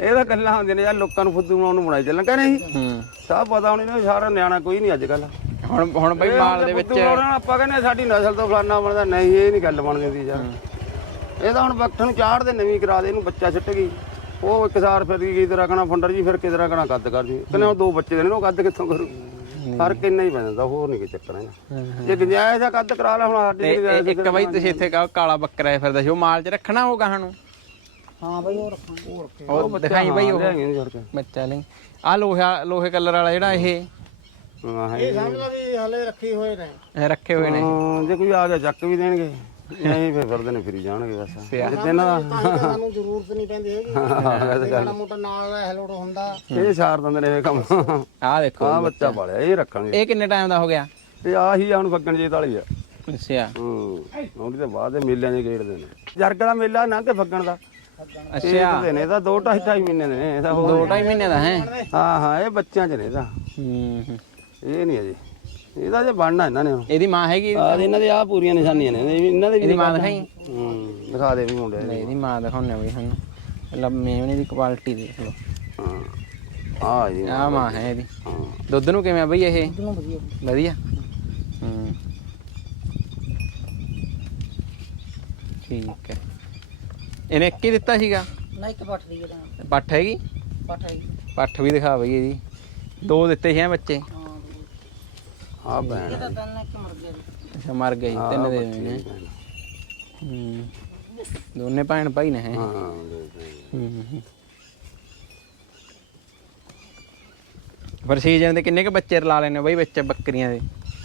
ਇਹ ਤਾਂ ਗੱਲਾਂ ਹੁੰਦੀਆਂ ਨੇ ਯਾਰ ਲੋਕਾਂ ਨੂੰ ਫੁੱਦੂ ਬਣਾਉਣ ਨੂੰ ਬਣਾਈ ਚੱਲਣ। ਕਹਿੰਦੇ ਹੂੰ। ਸਭ ਪਤਾ ਹੋਣੀ ਨਾ ਸਾਰਾ ਨਿਆਣਾ ਕੋਈ ਨਹੀਂ ਅੱਜ ਕੱਲ ਹੁਣ ਹੁਣ ਬਾਈ ਮਾਲ ਦੇ ਵਿੱਚ ਆਪਾਂ ਕਹਿੰਦੇ ਸਾਡੀ ਨਸਲ ਤੋਂ ਫਲਾਨਾ ਬਣਦਾ। ਨਹੀਂ ਇਹ ਨਹੀਂ ਗੱਲ ਬਣ ਜਾਂਦੀ ਯਾਰ। ਇਹ ਤਾਂ ਹੁਣ ਬੱਕਰ ਨੂੰ ਚਾੜਦੇ ਨਵੀਂ ਕਰਾ ਦੇ ਇਹਨੂੰ ਬੱਚਾ ਛੱਟ ਗਈ। ਉਹ ਇੱਕ ਸਾਰ ਫਿਰ ਗਈ ਕਿਧਰ ਕਹਣਾ ਫੰਡਰ ਜੀ ਫਿਰ ਕਿਧਰ ਕਹਣਾ ਕੱਦ ਕਰ ਜੀ। ਕਹਿੰਦੇ ਉਹ ਦੋ ਬੱਚੇ ਦੇ ਨੇ ਉਹ ਕੱਦ ਕਿੱਥੋਂ ਕਰੂ? ਫ਼ਰਕ ਇੰਨਾ ਹੀ ਪੈ ਜਾਂਦਾ ਹੋਰ ਨਹੀਂ ਕੋਈ ਚੱਕਰ ਹੈ ਜੇ ਗੁੰਜਾਇਸ਼ ਆ ਕੱਦ ਕਰਾ ਲੈ ਹੁਣ ਸਾਡੀ ਤੇ ਇੱਕ ਬਾਈ ਤੁਸੀਂ ਇੱਥੇ ਕਹੋ ਕਾਲਾ ਬੱਕਰਾ ਹੈ ਫਿਰਦਾ ਸੀ ਉਹ ਮਾਲ 'ਚ ਰੱਖਣਾ ਉਹ ਗਾਹਾਂ ਨੂੰ ਹਾਂ ਬਈ ਉਹ ਰੱਖਾਂ ਉਹ ਰੱਖੇ। ਉਹ ਦਿਖਾਈ ਬਾਈ ਉਹ। ਬੱਚਾ ਲਈ ਆ ਲੋਹਾ ਲੋਹੇ ਕਲਰ ਵਾਲਾ ਜਿਹੜਾ ਇਹ। ਇਹ ਸਮਝ ਲਾ ਵੀ ਹਲੇ ਰੱਖੇ ਹੋਏ ਨੇ। ਇਹ ਰੱਖੇ ਹੋਏ ਨੇ। ਜੇ ਕੋਈ ਆ ਗਿਆ ਚੱਕ ਵੀ ਦੇਣਗੇ। ਨਹੀਂ ਫਿਰ ਫਿਰਦੇ ਨੇ ਫਿਰੀ ਜਾਣਗੇ ਬਸ। ਜਿੱਦਾਂ ਇਹਨਾਂ ਦਾ ਤਾਂ ਹੀ ਤਾਂ ਸਾਨੂੰ ਜ਼ਰੂਰਤ ਨਹੀਂ ਪੈਂਦੀ ਹੈਗੀ। ਮਾੜਾ ਮੋਟਾ ਨਾਲ ਹੈਲੋਡ ਹੁੰਦਾ। ਇਹ ਸਾਰ ਦਿੰਦੇ ਨੇ ਇਹ ਕੰਮ। ਆਹ ਦੇਖੋ ਆ ਬੱਚਾ ਪਾਲਿਆ ਇਹ ਰੱਖਾਂਗੇ। ਇਹ ਕਿੰਨੇ ਟਾਈਮ ਦਾ ਹੋ ਗਿਆ? ਤੇ ਆਹੀ ਆ ਹੁਣ ਫੱਗਣ ਜੇਤ ਵਾਲੀ ਆ। ਅੱਛਾ। ਹੂੰ ਉਹਦੀ ਤਾਂ ਬਾਅਦ ਦੇ ਮੇਲਿਆਂ 'ਚ ਗੇੜਦੇ ਨੇ। ਜਰਗ ਦਾ ਮੇਲਾ ਨਾ ਕਿ ਫੱਗਣ ਦਾ? ਅੱਛਾ। ਦੇ ਨੇ ਤਾਂ 2 2.5 2.5 ਮਹੀਨੇ ਦੇ ਨੇ ਇਹ ਤਾਂ ਹੋਰ ਦੋ ਢਾਈ ਮਹੀਨੇ ਦਾ ਹੈ। ਹਾਂ ਹਾਂ ਇਹ ਬੱਚਿਆਂ 'ਚ ਨੇ ਇਹਦਾ ਹੂੰ ਹੂੰ। ਇਹ ਨਹੀਂ ਅਜੇ। ਇਹਦਾ ਜੇ ਬਣਨਾ ਇਹਨਾਂ ਨੇ ਹੁਣ। ਇਹਦੀ ਮਾਂ ਹੈਗੀ ਆ ਇਹਨਾਂ ਦੇ ਆ ਪੂਰੀਆਂ ਨਿਸ਼ਾਨੀਆਂ ਨੇ। ਇਹ ਵੀ- ਇਹਨਾਂ ਦੇ ਵੀ ਇਹਦੀ ਮਾਂ ਦਿਖਾਈ? ਹੂੰ ਦਿਖਾ ਦੇ ਵੀ ਮੁੰਡੇ ਲੈ ਇਹਦੀ। ਮਾਂ ਦਿਖਾਉਣੇ ਬਈ ਸਾਨੂੰ। ਪਹਿਲਾਂ ਮੇਵਣੇ ਦੀ ਕੁਆਲਿਟੀ ਦੇਖ ਲਓ। ਹਾਂ। ਆ ਇਹਦੀ ਆ ਮਾਂ ਹੈ ਇਹਦੀ। ਹਾਂ। ਦੁੱਧ ਨੂੰ ਕਿਵੇਂ ਆ ਬਈ ਇਹ? ਵਧੀਆ। ਵਧੀਆ? ਹੂੰ। ਠੀਕ ਹੈ। ਇਹਨੇ ਇੱਕ ਹੀ ਦਿੱਤਾ ਸੀਗਾ? ਨਾ ਇੱਕ ਪੱਠ ਦੀ ਇਹਦਾ ਪੱਠ ਹੈਗੀ? ਪੱਠ ਹੈ ਪੱਠ ਵੀ ਦਿਖਾ ਬਈ ਇਹਦੀ। ਦੋ ਦਿੱਤੇ ਸੀ ਐ ਬੱਚੇ। ਹਾਂ। ਆ ਭੈਣ ਇਹਦਾ ਤਿੰਨ ਇੱਕ ਮਰ ਗਿਆ ਅੱਛਾ ਮਰ ਗਏ ਸੀ, ਤਿੰਨ ਦੇ ਦੇਣੇ ਹੂੰ ਦੋਨੇ ਭੈਣ ਭਾਈ ਨੇ ਹੈ ਹਾਂ ਦੇ ਦੇ ਹੂੰ ਹੂੰ ਪਰ ਸੀਜ਼ਨ ਦੇ ਕਿੰਨੇ ਕ ਬੱਚੇ ਰਲਾ ਲੈਣੇ ਬਈ ਵਿੱਚ ਬੱਕਰੀਆਂ ਦੇ?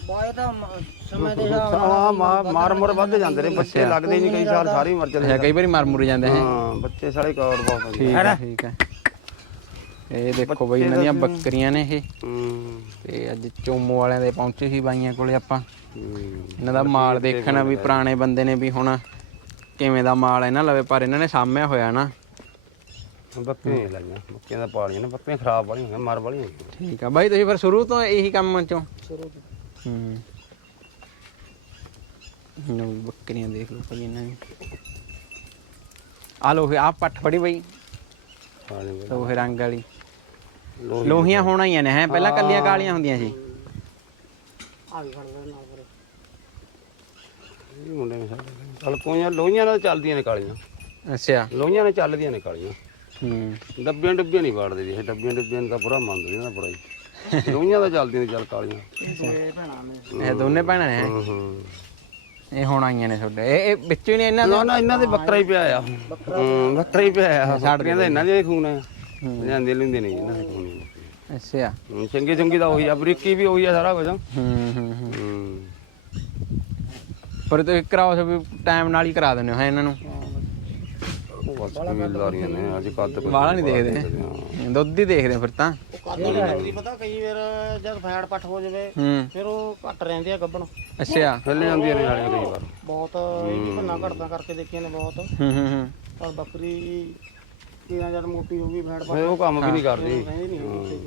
ਬਾਏ ਤਾਂ ਮ- ਸਮੇਂ ਦੇ ਹਿਸਾਬ ਨਾਲ ਮਾ- ਮਾਰ ਮੁਰ ਵੱਧ ਜਾਂਦੇ ਨੇ ਬੱਚੇ ਲੱਗਦੇ ਨਹੀਂ ਕਈ ਸਾਲ ਸਾਰੇ ਹੀ ਮਰ ਜਾਂਦੇ ਅੱਛਾ ਕਈ ਵਾਰੀ ਮਰ ਮੁਰ ਜਾਂਦੇ ਹੈ ਹਾਂ ਬੱਚੇ ਸਾਲੇ ਕੌੜ ਬਹੁਤ ਹੁੰਦੇ ਠੀਕ ਹੈ ਠੀਕ ਹੈ। ਇਹ ਦੇਖੋ ਬਈ ਇਹਨਾਂ ਦੀਆਂ ਬੱਕਰੀਆਂ ਨੇ ਇਹ। ਹੂੰ। ਤੇ ਅੱਜ ਚੋਮੋ ਵਾਲਿਆਂ ਦੇ ਪਹੁੰਚੇ ਸੀ ਬਾਈਆਂ ਕੋਲੇ ਆਪਾਂ। ਇਹਨਾਂ ਦਾ ਮਾਲ ਦੇਖਣਾ ਵੀ ਪੁਰਾਣੇ ਬੰਦੇ ਨੇ ਵੀ ਹੁਣ ਕਿਵੇਂ ਦਾ ਮਾਲ ਇਹਨਾਂ ਲਵੇ ਪਰ ਇਹਨਾਂ ਨੇ ਸਾਂਭਿਆ ਹੋਇਆ ਨਾ। ਬੱਕਰੀਆਂ ਹੀ ਲਾਈਆਂ। ਬੱਕਰੀਆਂ ਦਾ ਪਾਲੀਆਂ ਨੇ ਬੱਕਰੀਆਂ ਖਰਾਬ ਵਾਲੀਆਂ ਹੋਈਆਂ ਮਰ ਵਾਲੀਆਂ ਹੋਈਆਂ। ਠੀਕ ਆ। ਬਾਈ ਤੁਸੀਂ ਫਿਰ ਸ਼ੁਰੂ ਤੋਂ ਇਹੀ ਕੰਮ ਚੋਂ? ਸ਼ੁਰੂ ਤੋਂ। ਹੂੰ। ਨਵੀਂ ਬੱਕਰੀਆਂ ਦੇਖ ਲਓ ਭਾਈ ਇਹਨਾਂ ਦੀ। ਆ ਲੋ ਆ ਪੱਠ ਫੜੀ ਬਈ। ਪਾਲੀਆਂ ਲੋਹੇ ਰੰਗ ਵਾਲੀ। ਲੋਹੀ ਲੋਹੀਆਂ ਹੋਣਾ ਹੀ ਨੇ ਹੈ? ਪਹਿਲਾਂ ਕੱਲੀਆਂ ਕਾਲੀਆਂ ਹੁੰਦੀਆਂ ਸੀ। ਆ ਵੀ ਖੜਦਾ ਨਾ ਕਰੇ ਇਹ ਮੁੰਡੇ ਨੇ ਸਾਡੇ ਚੱਲ ਕੋਈਆਂ ਲੋਹੀਆਂ ਨਾਲ ਚੱਲਦੀਆਂ ਨੇ ਕਾਲੀਆਂ। ਅੱਛਾ। ਲੋਹੀਆਂ ਨਾਲ ਚੱਲਦੀਆਂ ਨੇ ਕਾਲੀਆਂ। ਹੂੰ। ਡੱਬੀਆਂ ਡੱਬੀਆਂ ਨਹੀਂ ਵਾੜਦੇ ਜੀ ਇਹ ਡੱਬੀਆਂ ਡੱਬੀਆਂ ਨੂੰ ਤਾਂ ਬੁਰਾ ਮੰਨਦੇ ਨੇ ਨਾ ਬੁਰਾ ਹੀ ਲੋਹੀਆਂ ਦਾ ਚੱਲਦੀਆਂ ਨੇ ਚੱਲ ਕਾਲੀਆਂ। ਇਹ ਭੈਣਾਂ ਨੇ। ਇਹ ਦੋਨੇ ਭੈਣਾਂ ਨੇ ਹੈਂ? ਹੂੰ ਹੂੰ। ਇਹ ਹੁਣ ਆਈਆਂ ਨੇ ਤੁਹਾਡੇ। ਇਹ ਇਹ ਵਿੱਚੋਂ ਹੀ ਨੇ ਇਹਨਾਂ ਨਾ ਨਾ ਇਹਨਾਂ ਦੇ ਬੱਕਰਾ ਹੀ ਪਿਆ ਆ। ਹੂੰ ਬੱਕਰਾ ਹੀ ਪਿਆ ਆ। ਬੱਕਰੀਆਂ ਦਾ ਇਹਨਾਂ ਦੇ ਖੂਨ ਆ। ਜਾਂਦੇ ਲੈਂਦੇ ਨਹੀਂ ਇਹਨਾਂ ਦੇ ਖੂਨ ਹੀ। ਅੱਛਾ ਹੂੰ, ਚੰਗੀ ਚੰਗੀ ਤਾਂ ਉਹੀ ਆ ਬਰੀਕੀ ਵੀ ਉਹੀ ਆ ਸਾਰਾ ਕੁਝ ਹੂੰ ਹੂੰ ਹੂੰ ਹੂੰ ਪਰ ਤੁਸੀਂ ਕਰਾਓ ਵੀ ਟਾਈਮ ਨਾਲ ਹੀ ਕਰਾ ਦਿੰਦੇ ਹੋ ਹੈ ਇਹਨਾਂ ਨੂੰ? ਉਹ ਬਸ ਕਬੀਲਦਾਰੀਆਂ ਨੇ ਅੱਜ ਕੱਦ ਕੋਈ ਬਾਹਲਾ ਨਹੀਂ ਦੇਖਦੇ। ਦੁੱਧ ਹੀ ਦੇਖਦੇ ਆ ਫਿਰ ਤਾਂ। ਉਹ ਕਾਦੀ ਨਹੀਂ ਪਤਾ ਕਈ ਵਾਰ ਜਦ ਫੈੜ ਪੱਟ ਹੋ ਜਾਵੇ ਹੂੰ। ਫਿਰ ਉਹ ਘੱਟ ਰਹਿੰਦੇ ਆ ਗੱਬਣ ਅੱਛਾ। ਹਿੱਲ ਜਾਂਦੀਆਂ ਨੇ ਨਾਲੀਆਂ ਕਈ ਵਾਰ। ਬਹੁਤ ਇਹ ਭੰਨਾ ਘਟਦਾ ਕਰਕੇ ਦੇਖੀਆਂ ਨੇ ਬਹੁਤ। ਹੂੰ ਹੂੰ ਹੂੰ। ਪਰ ਬੱਕਰੀ ਕਿਹਨਾਂ ਜਦ ਮੋਟੀ ਹੋ ਗਈ ਫੈੜ ਪੱਟ ਫਿਰ ਉਹ ਕੰਮ ਵੀ ਨਹੀਂ ਕਰਦੀ। ਰਹਿੰਦੀ ਨਹੀਂ ਹੁੰਦੀ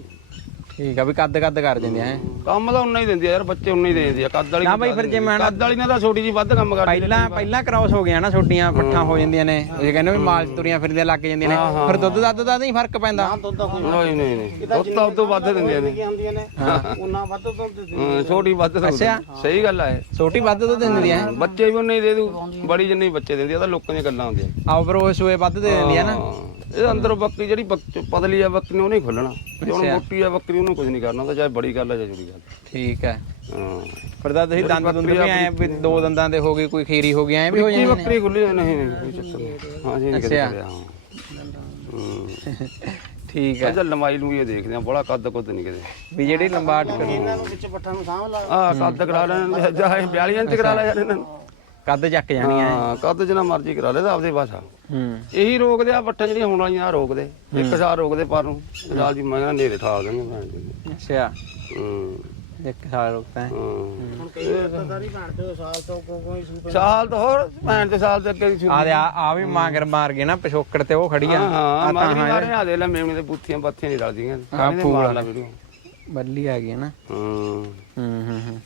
ਠੀਕ ਆ ਵੀ ਕੱਦ ਕੱਦ ਕਰ ਦਿੰਦੇ ਆ ਹੈਂ। ਕੰਮ ਤਾਂ ਉਨਾ ਹੀ ਦਿੰਦੀ ਆ ਯਾਰ ਬੱਚੇ ਉਨਾ ਹੀ ਦੇ ਦਿੰਦੀ ਆ ਕੱਦ ਵਾਲੀ ਨਾ ਬਾਈ ਫਿਰ ਜੇ ਮੈਂ ਨਾ- ਕੱਦ ਵਾਲੀ ਨਾਲ ਤਾਂ ਛੋਟੀ ਜੀ ਵੱਧ ਕੰਮ ਕਰਦੀ ਪਹਿਲਾਂ ਪਹਿਲਾਂ ਕ੍ਰਾਸ ਹੋ ਗਿਆ ਨਾ ਛੋਟੀਆਂ ਪੱਠਾਂ ਹੋ ਜਾਂਦੀਆਂ ਨੇ ਤੁਸੀਂ ਕਹਿੰਦੇ ਵੀ ਮਾਲ ਤੁਰੀਆਂ ਫਿਰਦੀਆਂ ਲੱਗ ਜਾਂਦੀਆਂ ਨੇ ਫਿਰ ਦੁੱਧ ਦੱਧ ਦਾ ਨਹੀਂ ਫ਼ਰਕ ਪੈਂਦਾ। ਦੁੱਧ ਦਾ ਕੋਈ ਨਹੀਂ ਨਹੀਂ ਨਹੀਂ। ਦੁੱਧ ਤਾਂ ਉਦੋਂ ਵੱਧ ਦਿੰਦੀਆਂ ਨੇ। ਕੀ ਹੁੰਦੀਆਂ ਨੇ ਉਹਨਾਂ ਵੱਧ ਦੁੱਧ ਦਿੰਦੀਆਂ ਹਾਂ, ਛੋਟੀ ਵੱਧ ਦਿੰਦੀ ਅੱਛਾ। ਸਹੀ ਗੱਲ ਆ ਇਹ। ਛੋਟੀ ਵੱਧ ਦੁੱਧ ਦਿੰਦੀ ਹੈ ਬੱਚੇ ਵੀ ਉਨੇ ਹੀ ਦੇ ਦੂ। ਬੜੀ ਜਿੰਨੀ ਬੱਚੇ ਦਿੰਦੀ ਆ ਤਾਂ ਲੋਕਾਂ ਦੀਆਂ ਗੱਲਾਂ ਹੁੰਦੀਆਂ। ਆਓ ਫਿਰ ਉਹ ਸੂਏ ਵੱਧ ਦੇ ਦਿੰਦੀ ਹੈ ਨਾ। ਹਾਂ। ਇਹ ਅੰਦਰ ਬੱਕਰੀ ਜਿਹੜੀ ਬੱਕ- ਪਤਲੀ ਆ ਬੱਕਰੀ ਨੇ ਖੁੱਲਣਾ। ਜੇ ਹੁਣ ਮੋਟੀ ਆ ਬੱਕਰੀ ਉਹਨੂੰ ਕੁਝ ਨਹੀਂ ਕਰਨਾ ਉਹ ਤਾਂ ਚਾਹੇ ਬੜੀ ਗੱਲ ਆ ਚਾਹੇ ਛੋਟੀ ਗੱਲ ਠੀਕ ਹੈ ਹਾਂ। ਫਿਰ ਤਾਂ ਤੁਸੀਂ ਦੰਦ ਦੁੰਦ ਵੀ ਐ ਵੀ ਦੋ ਦੰਦਾਂ ਦੇ ਹੋ ਗਈ ਕੋਈ ਖੀਰੀ ਹੋ ਗਈ ਐ ਵੀ ਹੋ ਕੀ ਜਾਂਦੀ ਬੱਕਰੀ ਖੁੱਲੀ ਆ? ਨਹੀਂ ਨਹੀਂ ਕੋਈ ਚੱਕਰ ਨਹੀਂ। ਹਾਂ ਜੀ ਨਹੀਂ ਕਦੇ ਕਰਿਆ ਹਾਂ। ਹੂੰ [LAUGHS] ਠੀਕ ਹੈ ਅੱਛਾ ਲੰਮਾਈ ਲੂਈ ਇਹ ਦੇਖਦੇ ਆ ਬੜਾ ਕੱਦ ਕੁੱਦ ਨਹੀਂ ਕਿਤੇ ਵੀ ਜਿਹੜੀ ਲੰਬਾਟ ਕਰੂ। ਇਹਨਾਂ ਨੂੰ ਵਿੱਚ ਪੱਠਾਂ ਨੂੰ ਸਾਂਭ ਲਾ। ਆਹ ਕੱਦ ਕਰਾ ਲੈਣ ਜਾਂ 42 ਇੰਚ ਕਰਾ ਲੈ ਯਾਰ ਇਹਨਾਂ ਨੂੰ। ਕੱਦ ਚੱਕ ਜਾਣੀ ਐ ਹਾਂ ਕੱਦ ਜਿੰਨਾ ਮਰਜ਼ੀ ਕਰਾ ਲੈ ਤਾਂ ਆਪਦੇ ਭਾਸ਼ਾ। ਹੂੰ। ਇਹੀ ਰੋਕਦੇ ਆ ਪੱਠਾਂ ਜਿਹੜੀਆਂ ਹੋਣ ਵਾਲੀਆਂ ਆ ਰੋਕਦੇ। ਇੱਕ ਸਾਲ ਰੋਕਦੇ ਪਰ ਨੂੰ ਨਾਲ ਜੀ ਮੈਂ ਨੇਰੇ ਠਾਲ ਦੇਣਗੇ ਜੀ। ਅੱਛਾ। ਹੂੰ। ਇੱਕ ਸਾਲ ਰੁਕਤਾ ਹੈ। ਹੁਣ ਕਈ ਰਿਸ਼ਤੇਦਾਰੀ ਸਾਲ ਤੋਂ ਕੋ- ਕੋਈ ਸੂਪੇ ਸਾਲ ਤੋਂ ਹੋਰ ਭੈਣ ਦੇ ਸਾਲ ਤੇ ਅੱਗੇ ਆ ਦੇ ਆ ਆ ਵੀ ਮਾਂਗਰ ਮਾਰ ਗਏ ਨਾ ਪਿਛੋਕੜ ਤੇ ਉਹ ਖੜੀ ਆ ਹਾਂ ਹਾਂ ਮਾਰੀ ਮਾਰੇ ਆ ਦੇ ਲੈ ਮੇਮਣੇ ਦੇ ਬੁੱਥੀਆਂ ਬੱਥੀਆਂ ਨਹੀਂ ਰਲਦੀਆਂ। ਹਾਂ, ਇਹਨੇ ਮਾਰ ਲਾ ਵੀਡੀਓ। ਬੱਲੀ ਆ ਗਈ ਨਾ। ਹੂੰ ਹੂੰ ਹੂੰ।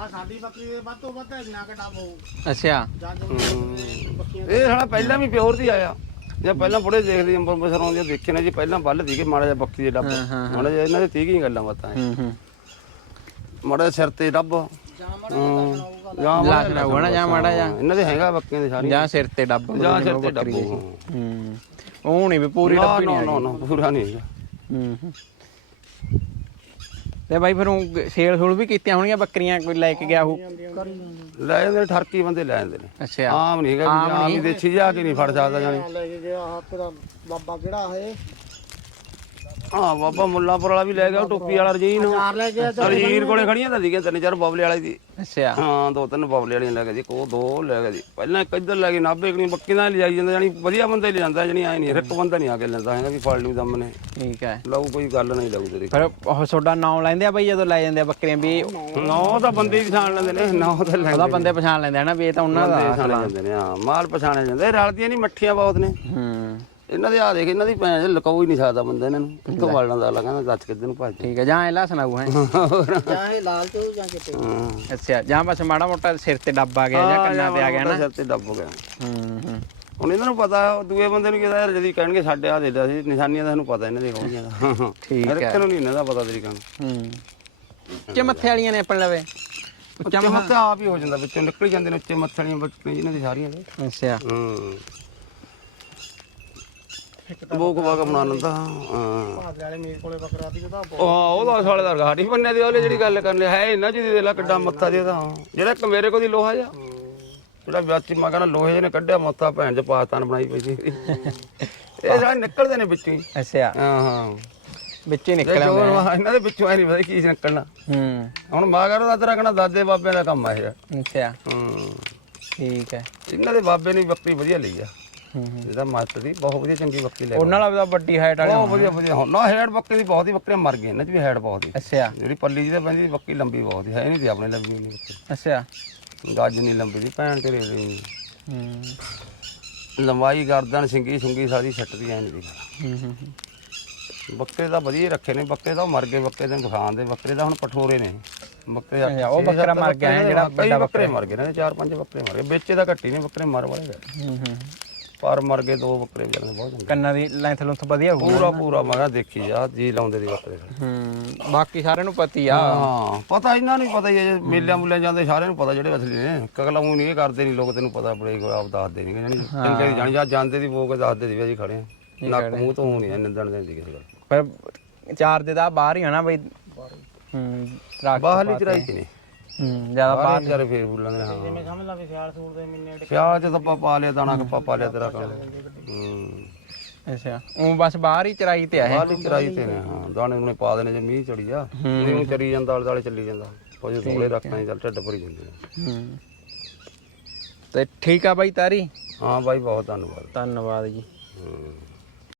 ਆ ਸਾਡੀ ਬੱਕਰੀ ਦੇ ਵੱਧ ਤੋਂ ਵੱਧ ਇੰਨਾ ਘਟਾ ਪਊ ਅੱਛਾ। ਜੱਜ ਬੱਕਰੀਆਂ ਇਹ ਸਾਲਾ ਪਹਿਲਾਂ ਵੀ ਪਿਓਰ ਦੀ ਆਇਆ। ਜੇ ਪਹਿਲਾਂ ਬੁੜੇ ਦੇਖਦੇ ਅੰਬਰ ਬਸਰ ਆਉਂਦੇ ਦੇਖੇ ਨੇ ਜੀ ਪਹਿਲਾਂ ਬੱਲ ਸੀਗੇ ਮਾੜਾ ਜਿਹਾ ਬੱਕਰੀ ਦੇ ਡੱਬ। ਮਾੜਾ ਜਿਹਾ ਇਹਨਾਂ ਦੇ ਤੀਹ ਗੱਲਾਂ ਬਾਤਾਂ ਹੂੰ ਹੂੰ। ਮਾੜਾ ਜਿਹਾ ਸਿਰ ਤੇ ਡੱਬ। ਜਾਂ ਮਾੜਾ ਨਾ ਹੋਣਾ ਜਾਂ ਮਾੜਾ ਜਾਂ ਇਹਨਾਂ ਦੇ ਹੈਗਾ ਬੱਕੀਆਂ ਦੇ ਸਾਰੀਆਂ। ਜਾਂ ਸਿਰ ਤੇ ਡੱਬ ਜਾਂ ਸਿਰ ਤੇ ਡੱਬੋ। ਹੂੰ। ਉਹ ਨਹੀਂ ਵੀ ਪੂਰੀ ਨਾ ਡੱਬੀ ਨਾ ਨਹੀਂ ਨਾ ਨਾ ਪੂਰਾ ਨਹੀਂ ਹੈਗਾ। ਹੂੰ ਹੂੰ। ਤੇ ਬਾਈ ਫਿਰ ਉਹ ਸੇਲ ਸੂਲ ਵੀ ਕੀਤੀਆਂ ਹੋਣਗੀਆਂ ਬੱਕਰੀਆਂ ਕੋਈ ਲੈ ਕੇ ਗਿਆ ਉਹ? ਲੈ ਜਾਂਦੇ ਨੇ ਠਰਕੀ ਬੰਦੇ ਲੈ ਜਾਂਦੇ ਨੇ। ਅੱਛਾ। ਆਮ ਨਹੀਂ ਹੈਗਾ ਵੀ ਆਮ ਹੀ ਦੇਸੀ ਜਾ ਕੇ ਨਹੀਂ ਫੜ ਸਕਦਾ ਜਾਨੀ ਲੈ ਕੇ ਗਿਆ ਆਹ ਤੇਰਾ ਬਾਬਾ ਕਿਹੜਾ ਹੈ ਹਾਂ ਬਾਬਾ ਮੁੱਲਾਪੁਰ ਵਾਲਾ ਵੀ ਲੈ ਗਿਆ ਉਹ ਟੋਪੀ ਵਾਲਾ ਰਜੀਨ ਚਾਰ ਲੈ ਗਿਆ ਰਜੀਰ ਕੋਲੇ ਖੜੀਆਂ ਤਾਂ ਸੀਗੀਆਂ ਤਿੰਨ ਚਾਰ ਬਬਲੇ ਵਾਲੇ ਦੀ ਅੱਛਾ। ਹਾਂ ਦੋ ਤਿੰਨ ਬਬਲੇ ਵਾਲੀਆਂ ਲੈ ਗਿਆ ਜੀ ਕੋ ਦੋ ਲੈ ਗਿਆ ਜੀ ਪਹਿਲਾਂ ਇੱਕ ਇੱਧਰ ਲੈ ਕੇ ਨਾਭੇ ਕਣੀ ਬੱਕੀ ਨਾਲ ਲਿਜਾਈ ਜਾਂਦਾ ਜਾਨੀ ਵਧੀਆ ਬੰਦਾ ਹੀ ਲਿਜਾਂਦਾ ਜਾਨੀ ਐ ਨਹੀਂ ਇੱਕ ਬੰਦਾ ਨਹੀਂ ਆ ਕੇ ਲੈਂਦਾ ਹੈਗਾ ਵੀ ਫੜ ਲੂ ਦਮ ਨੇ। ਠੀਕ ਹੈ। ਲਊ ਕੋਈ ਗੱਲ ਨਹੀਂ ਲਊ ਤੇਰੀ। ਫਿਰ ਉਹ ਤੁਹਾਡਾ ਨਾਮ ਲੈਂਦੇ ਆ ਬਾਈ ਜਦੋਂ ਲੈ ਜਾਂਦੇ ਆ ਬੱਕਰੀਆਂ ਵੀ? ਨੌ ਤਾਂ ਬੰਦੇ ਹੀ ਪਛਾਣ ਲੈਂਦੇ ਨੇ ਨੌ ਤਾਂ ਲੈ ਉਹਦਾ ਬੰਦੇ ਪਛਾਣ ਲੈਂਦੇ ਆ ਨਾ ਵੀ ਇਹ ਤਾਂ ਉਹਨਾਂ ਦਾ ਪਛਾਣੇ ਜਾਂਦੇ ਨੇ ਹਾਂ ਮਾਲ ਪਛਾਣੇ ਜਾਂਦੇ ਰਲਦੀਆਂ ਨਹੀਂ ਮੱਠੀਆਂ ਬਹੁਤ ਨੇ। ਹੂੰ। ਇਹਨਾਂ ਦੇ ਆ ਦੇਖ ਇਹਨਾਂ ਦੀ ਭੈਣ ਲੁਕਾਉ ਹੀ ਨਹੀਂ ਸਕਦਾ ਬੰਦਾ ਇਹਨਾਂ ਨੂੰ। ਕਿੱਥੋਂ ਲੈਂਦਾ ਅਗਲਾ ਕਹਿੰਦਾ ਦੱਸ ਕਿੱਧਰ ਨੂੰ ਭੱਜ ਠੀਕ ਹੈ ਜਾਂ ਇਹ ਸੁਣਾਉ ਹੈ। ਚਾਹੇ ਲਾਲ ਤੇ ਜਾਂ ਹਾਂ। ਅੱਛਾ ਜਾਂ ਬਸ ਮਾੜਾ ਮੋਟਾ ਸਿਰ ਤੇ ਡੱਬ ਆ ਗਿਆ ਜਾਂ ਕੰਨਾਂ ਤੇ ਆ ਗਿਆ ਨਾ। ਸਿਰ ਤੇ ਡੱਬ ਗਿਆ। ਹੂੰ ਹੂੰ। ਹੁਣ ਇਹਨਾਂ ਨੂੰ ਪਤਾ ਉਹ ਦੂਏ ਬੰਦੇ ਨੂੰ ਕਿਹਾ ਯਾਰ ਜਦੀ ਕਹਿਣਗੇ ਸਾਡੇ ਆ ਦੇ ਦਾ ਸੀ ਨਿਸ਼ਾਨੀਆਂ ਦਾ ਸਾਨੂੰ ਪਤਾ ਇਹਨਾਂ ਦੇ ਹੋਣਗੀਆਂ ਦਾ। ਠੀਕ ਹੈ। ਇੱਕ ਨੂੰ ਨਹੀਂ ਇਹਨਾਂ ਦਾ ਪਤਾ ਤਰੀਕਾ ਹੂੰ। ਉੱਚੇ ਮੱਥੇ ਵਾਲੀਆਂ ਨੇ ਆਪਣੇ ਲਵੇ। ਉੱਚਾ ਮੱਥੇ ਆਪ ਹੀ ਹੋ ਜਾਂਦਾ ਵਿੱਚੋਂ ਨਿਕਲ ਜਾਂਦੇ ਨੇ ਉੱਚੇ ਮੱਥੇ ਵਾਲੀਆਂ ਬੱਕਰੀਆਂ ਜਿਨ੍ਹਾਂ ਦੀ ਸਾਰੀਆਂ ਦੇ ਅੱਛਾ। ਹੂੰ। ਬੋਕ ਬਾਗ ਬਣਾ ਲੈਂਦਾ ਹਾਂ। ਭਾਦਰੇ ਵਾਲੇ ਮੇਰੇ ਕੋਲੇ ਬੱਕਰਾ ਸੀ ਉਹਦਾ ਉਹ ਉਹਦਾ ਸਾਲੇ ਦਾ ਘਾਟੀ ਬੰਨੇ ਦੀ ਉਹਲੇ ਜਿਹੜੀ ਗੱਲ ਕਰਨ ਲਿਆ ਹੈ ਇਹਨਾਂ ਜਿਹਦੀ ਦੇ ਲਾ ਕਿੱਡਾ ਮੱਥਾ ਦੀ ਉਹਦਾ। ਜਿਹੜਾ ਇੱਕ ਮੇਰੇ ਕੋਲ ਦੀ ਲੋਹਾ ਜਾ ਜਿਹੜਾ ਵਿਆਚੀ ਮੈਂ ਕਹਿੰਦਾ ਲੋਹੇ ਜਿਹੇ ਨੇ ਕੱਢਿਆ ਮੱਥਾ ਭੈਣ ਚ ਪਾਕਿਸਤਾਨ ਬਣਾਈ ਪਈ ਸੀ। ਇਹ ਸਾਰੇ ਨਿਕਲਦੇ ਨੇ ਵਿੱਚੋਂ ਹੀ। ਅੱਛਾ। ਹਾਂ ਹਾਂ। ਵਿੱਚ ਨਿਕਲਿਆ ਜੋ ਇਹਨਾਂ ਦੇ ਵਿੱਚੋਂ ਐ ਨਹੀਂ ਪਤਾ ਕੀ ਨਿਕਲਣਾ। ਹੂੰ। ਹੁਣ ਮੈਂ ਕਹਿੰਦਾ ਦਾਦਾ ਰੱਖਣਾ ਦਾਦੇ ਬਾਬਿਆਂ ਦਾ ਕੰਮ ਆ ਇਹ। ਅੱਛਾ। ਹੂੰ। ਠੀਕ ਹੈ। ਇਹਨਾਂ ਦੇ ਬਾਬੇ ਨੇ ਵੀ ਬੱਕਰੀ ਵਧੀਆ ਲਈ ਆ। ਜਿਹਦਾ ਮਾਸਟਰ ਦੀ ਬਹੁਤ ਵਧੀਆ ਚੰਗੀ ਬੱਕਰੀ ਲੈ ਉਹਨਾਂ ਨਾਲ ਵੀ ਤਾਂ ਵੱਡੀ ਹਾਈਟ ਵਾਲੇ ਬਹੁਤ ਵਧੀਆ ਵਧੀਆ। ਹੁਣ ਨਾ ਹੈਡ ਬੱਕਰੀ ਦੀ ਬਹੁਤ ਹੀ ਬੱਕਰੀਆਂ ਮਰ ਗਈਆਂ ਇਹਨਾਂ 'ਚ ਵੀ ਹੈਡ ਬਹੁਤ ਹੀ। ਅੱਛਾ। ਜਿਹੜੀ ਪੱਲੀ ਜਿਹਦੇ ਪੈਂਦੀ ਬੱਕਰੀ ਲੰਬੀ ਬਹੁਤ ਹੀ। ਹੈ ਨਹੀਂ ਦੀ ਆਪਣੇ ਲੰਬੀ ਨਹੀਂ ਬੱਕਰੀ। ਅੱਛਾ। ਗੱਜ ਨਹੀਂ ਲੰਬੀ ਦੀ ਭੈਣ ਤੇਰੇ ਦੀ ਹੂੰ। ਲੰਬਾਈ ਗਰਦਨ ਸਿੰਗੀ ਸੁੰਗੀ ਸਾਰੀ ਛੱਟਦੀ ਐ ਨਹੀਂ ਦੀ ਹੂੰ ਹੂੰ। ਬੱਕਰੇ ਤਾਂ ਵਧੀਆ ਰੱਖੇ ਨੇ ਬੱਕਰੇ ਤਾਂ ਉਹ ਮਰ ਗਏ ਬੱਕਰੇ ਦੇ ਦਿਖਾਣ ਦੇ ਬੱਕਰੇ ਤਾਂ ਹੁਣ ਪਠੋਰੇ ਨੇ। ਬੱਕਰੇ ਉਹ ਬੱਕਰਾ ਮਰ ਗਿਆ ਜਿਹੜਾ ਵੱਡਾ ਬੱਕਰੇ ਮਰ ਗਏ ਨੇ ਚਾਰ ਪੰਜ ਬੱਕਰੇ ਮਰ ਗਏ। ਵਿੱਚੇ ਤਾਂ ਘੱਟੀ ਨੇ ਬੱਕਰੇ ਮਰ ਵਾਲੇ ਗਏ ਹੂੰ ਹੂੰ। ਪਰ ਮਰ ਗਏ ਦੋ ਬੱਕਰੇ ਵਿਚਾਰੇ ਦੇ ਬਹੁਤ ਚੰਗੇ। ਕੰਨਾਂ ਦੀ ਲੈਂਥ ਲੁੰਥ ਵਧੀਆ ਹੋਊ ਪੂਰਾ ਪੂਰਾ ਮੈਂ ਕਿਹਾ ਦੇਖੀ ਜਾ ਜੀ ਲਾਉਂਦੇ ਦੀ ਬੱਕਰੇ। ਹੂੰ ਬਾਕੀ ਸਾਰਿਆਂ ਨੂੰ ਪਤੀ ਆ। ਹਾਂ ਪਤਾ ਇਹਨਾਂ ਨੂੰ ਹੀ ਪਤਾ ਹੀ ਹੈ ਜੇ ਮੇਲਿਆਂ ਮੁੱਲਿਆਂ ਜਾਂਦੇ ਸਾਰਿਆਂ ਨੂੰ ਪਤਾ ਜਿਹੜੇ ਅਸਲੀ ਨੇ। ਕਗਲਾ ਨੂੰ ਨਹੀਂ ਇਹ ਕਰਦੇ ਨਹੀਂ ਲੋਕ ਤੈਨੂੰ ਪਤਾ ਬੜੇ ਆਪ ਦੱਸਦੇ ਨਹੀਂ ਜਾਨੀ ਚੰਗੇ ਦੀ ਜਾਣੀ ਜਾਂ ਜਾਂਦੇ ਦੀ ਬੋਕ ਦੱਸਦੇ ਦੀ ਵੀ ਅਸੀਂ ਖੜੇ ਨੱਕ ਮੂੰਹ ਤੋਂ ਨਹੀਂ ਨਿੰਦਣ ਦਿੰਦੀ ਕਿਸੇ ਗੱਲ ਪਰ ਚਾਰ ਦੇ ਤਾਂ ਬਾਹਰ ਹੀ ਆ ਨਾ ਬਈ। ਹੂੰ ਰੱਖ ਬਾਹਰਲੀ ਚਰਾਈ ਚ ਨੇ। ਹੂੰ ਜ਼ਿਆਦਾ ਬਾਹਰ ਵਿਚਾਰੇ ਫੇਰ ਫੁੱਲਾਂ ਦੇ ਹਾਂ। ਸਮਝ ਲਾ ਵੀ ਸਿਆਲ ਸੂਰ ਦੇ ਮਹੀਨੇ ਪਿਆਜ਼ ਤਾਂ ਆਪਾਂ ਪਾ ਲਿਆ ਦਾਣਾ ਕੱਪਾ ਪਾ ਲਿਆ ਤੇਰਾ ਕੰਮ ਹੂੰ। ਅੱਛਾ ਉਹ ਬਸ ਬਾਹਰ ਹੀ ਚਰਾਈ ਤੇ ਆ ਇਹ? ਬਾਹਰਲੀ ਚਰਾਈ ਤੇ ਨੇ ਹਾਂ। ਦਾਣੇ ਨੂੰ ਪਾ ਦੇਣੇ ਜੇ ਮੀਂਹ ਚੜੀ ਜਾ ਇਹਨੂੰ ਚਰੀ ਜਾਂਦਾ ਆਲੇ ਦਾਲੇ ਚੱਲੀ ਜਾਂਦਾ। ਕੁਝ ਥੋੜੇ ਰੱਖਣਾ ਹੀ ਚੱਲ ਢਿੱਡ ਭਰੀ ਜਾਂਦੇ ਨੇ। ਹੂੰ। ਤੇ ਠੀਕ ਆ ਬਾਈ ਤਾਰੀ? ਹਾਂ ਬਾਈ ਬਹੁਤ ਧੰਨਵਾਦ। ਧੰਨਵਾਦ ਜੀ। ਹੂੰ।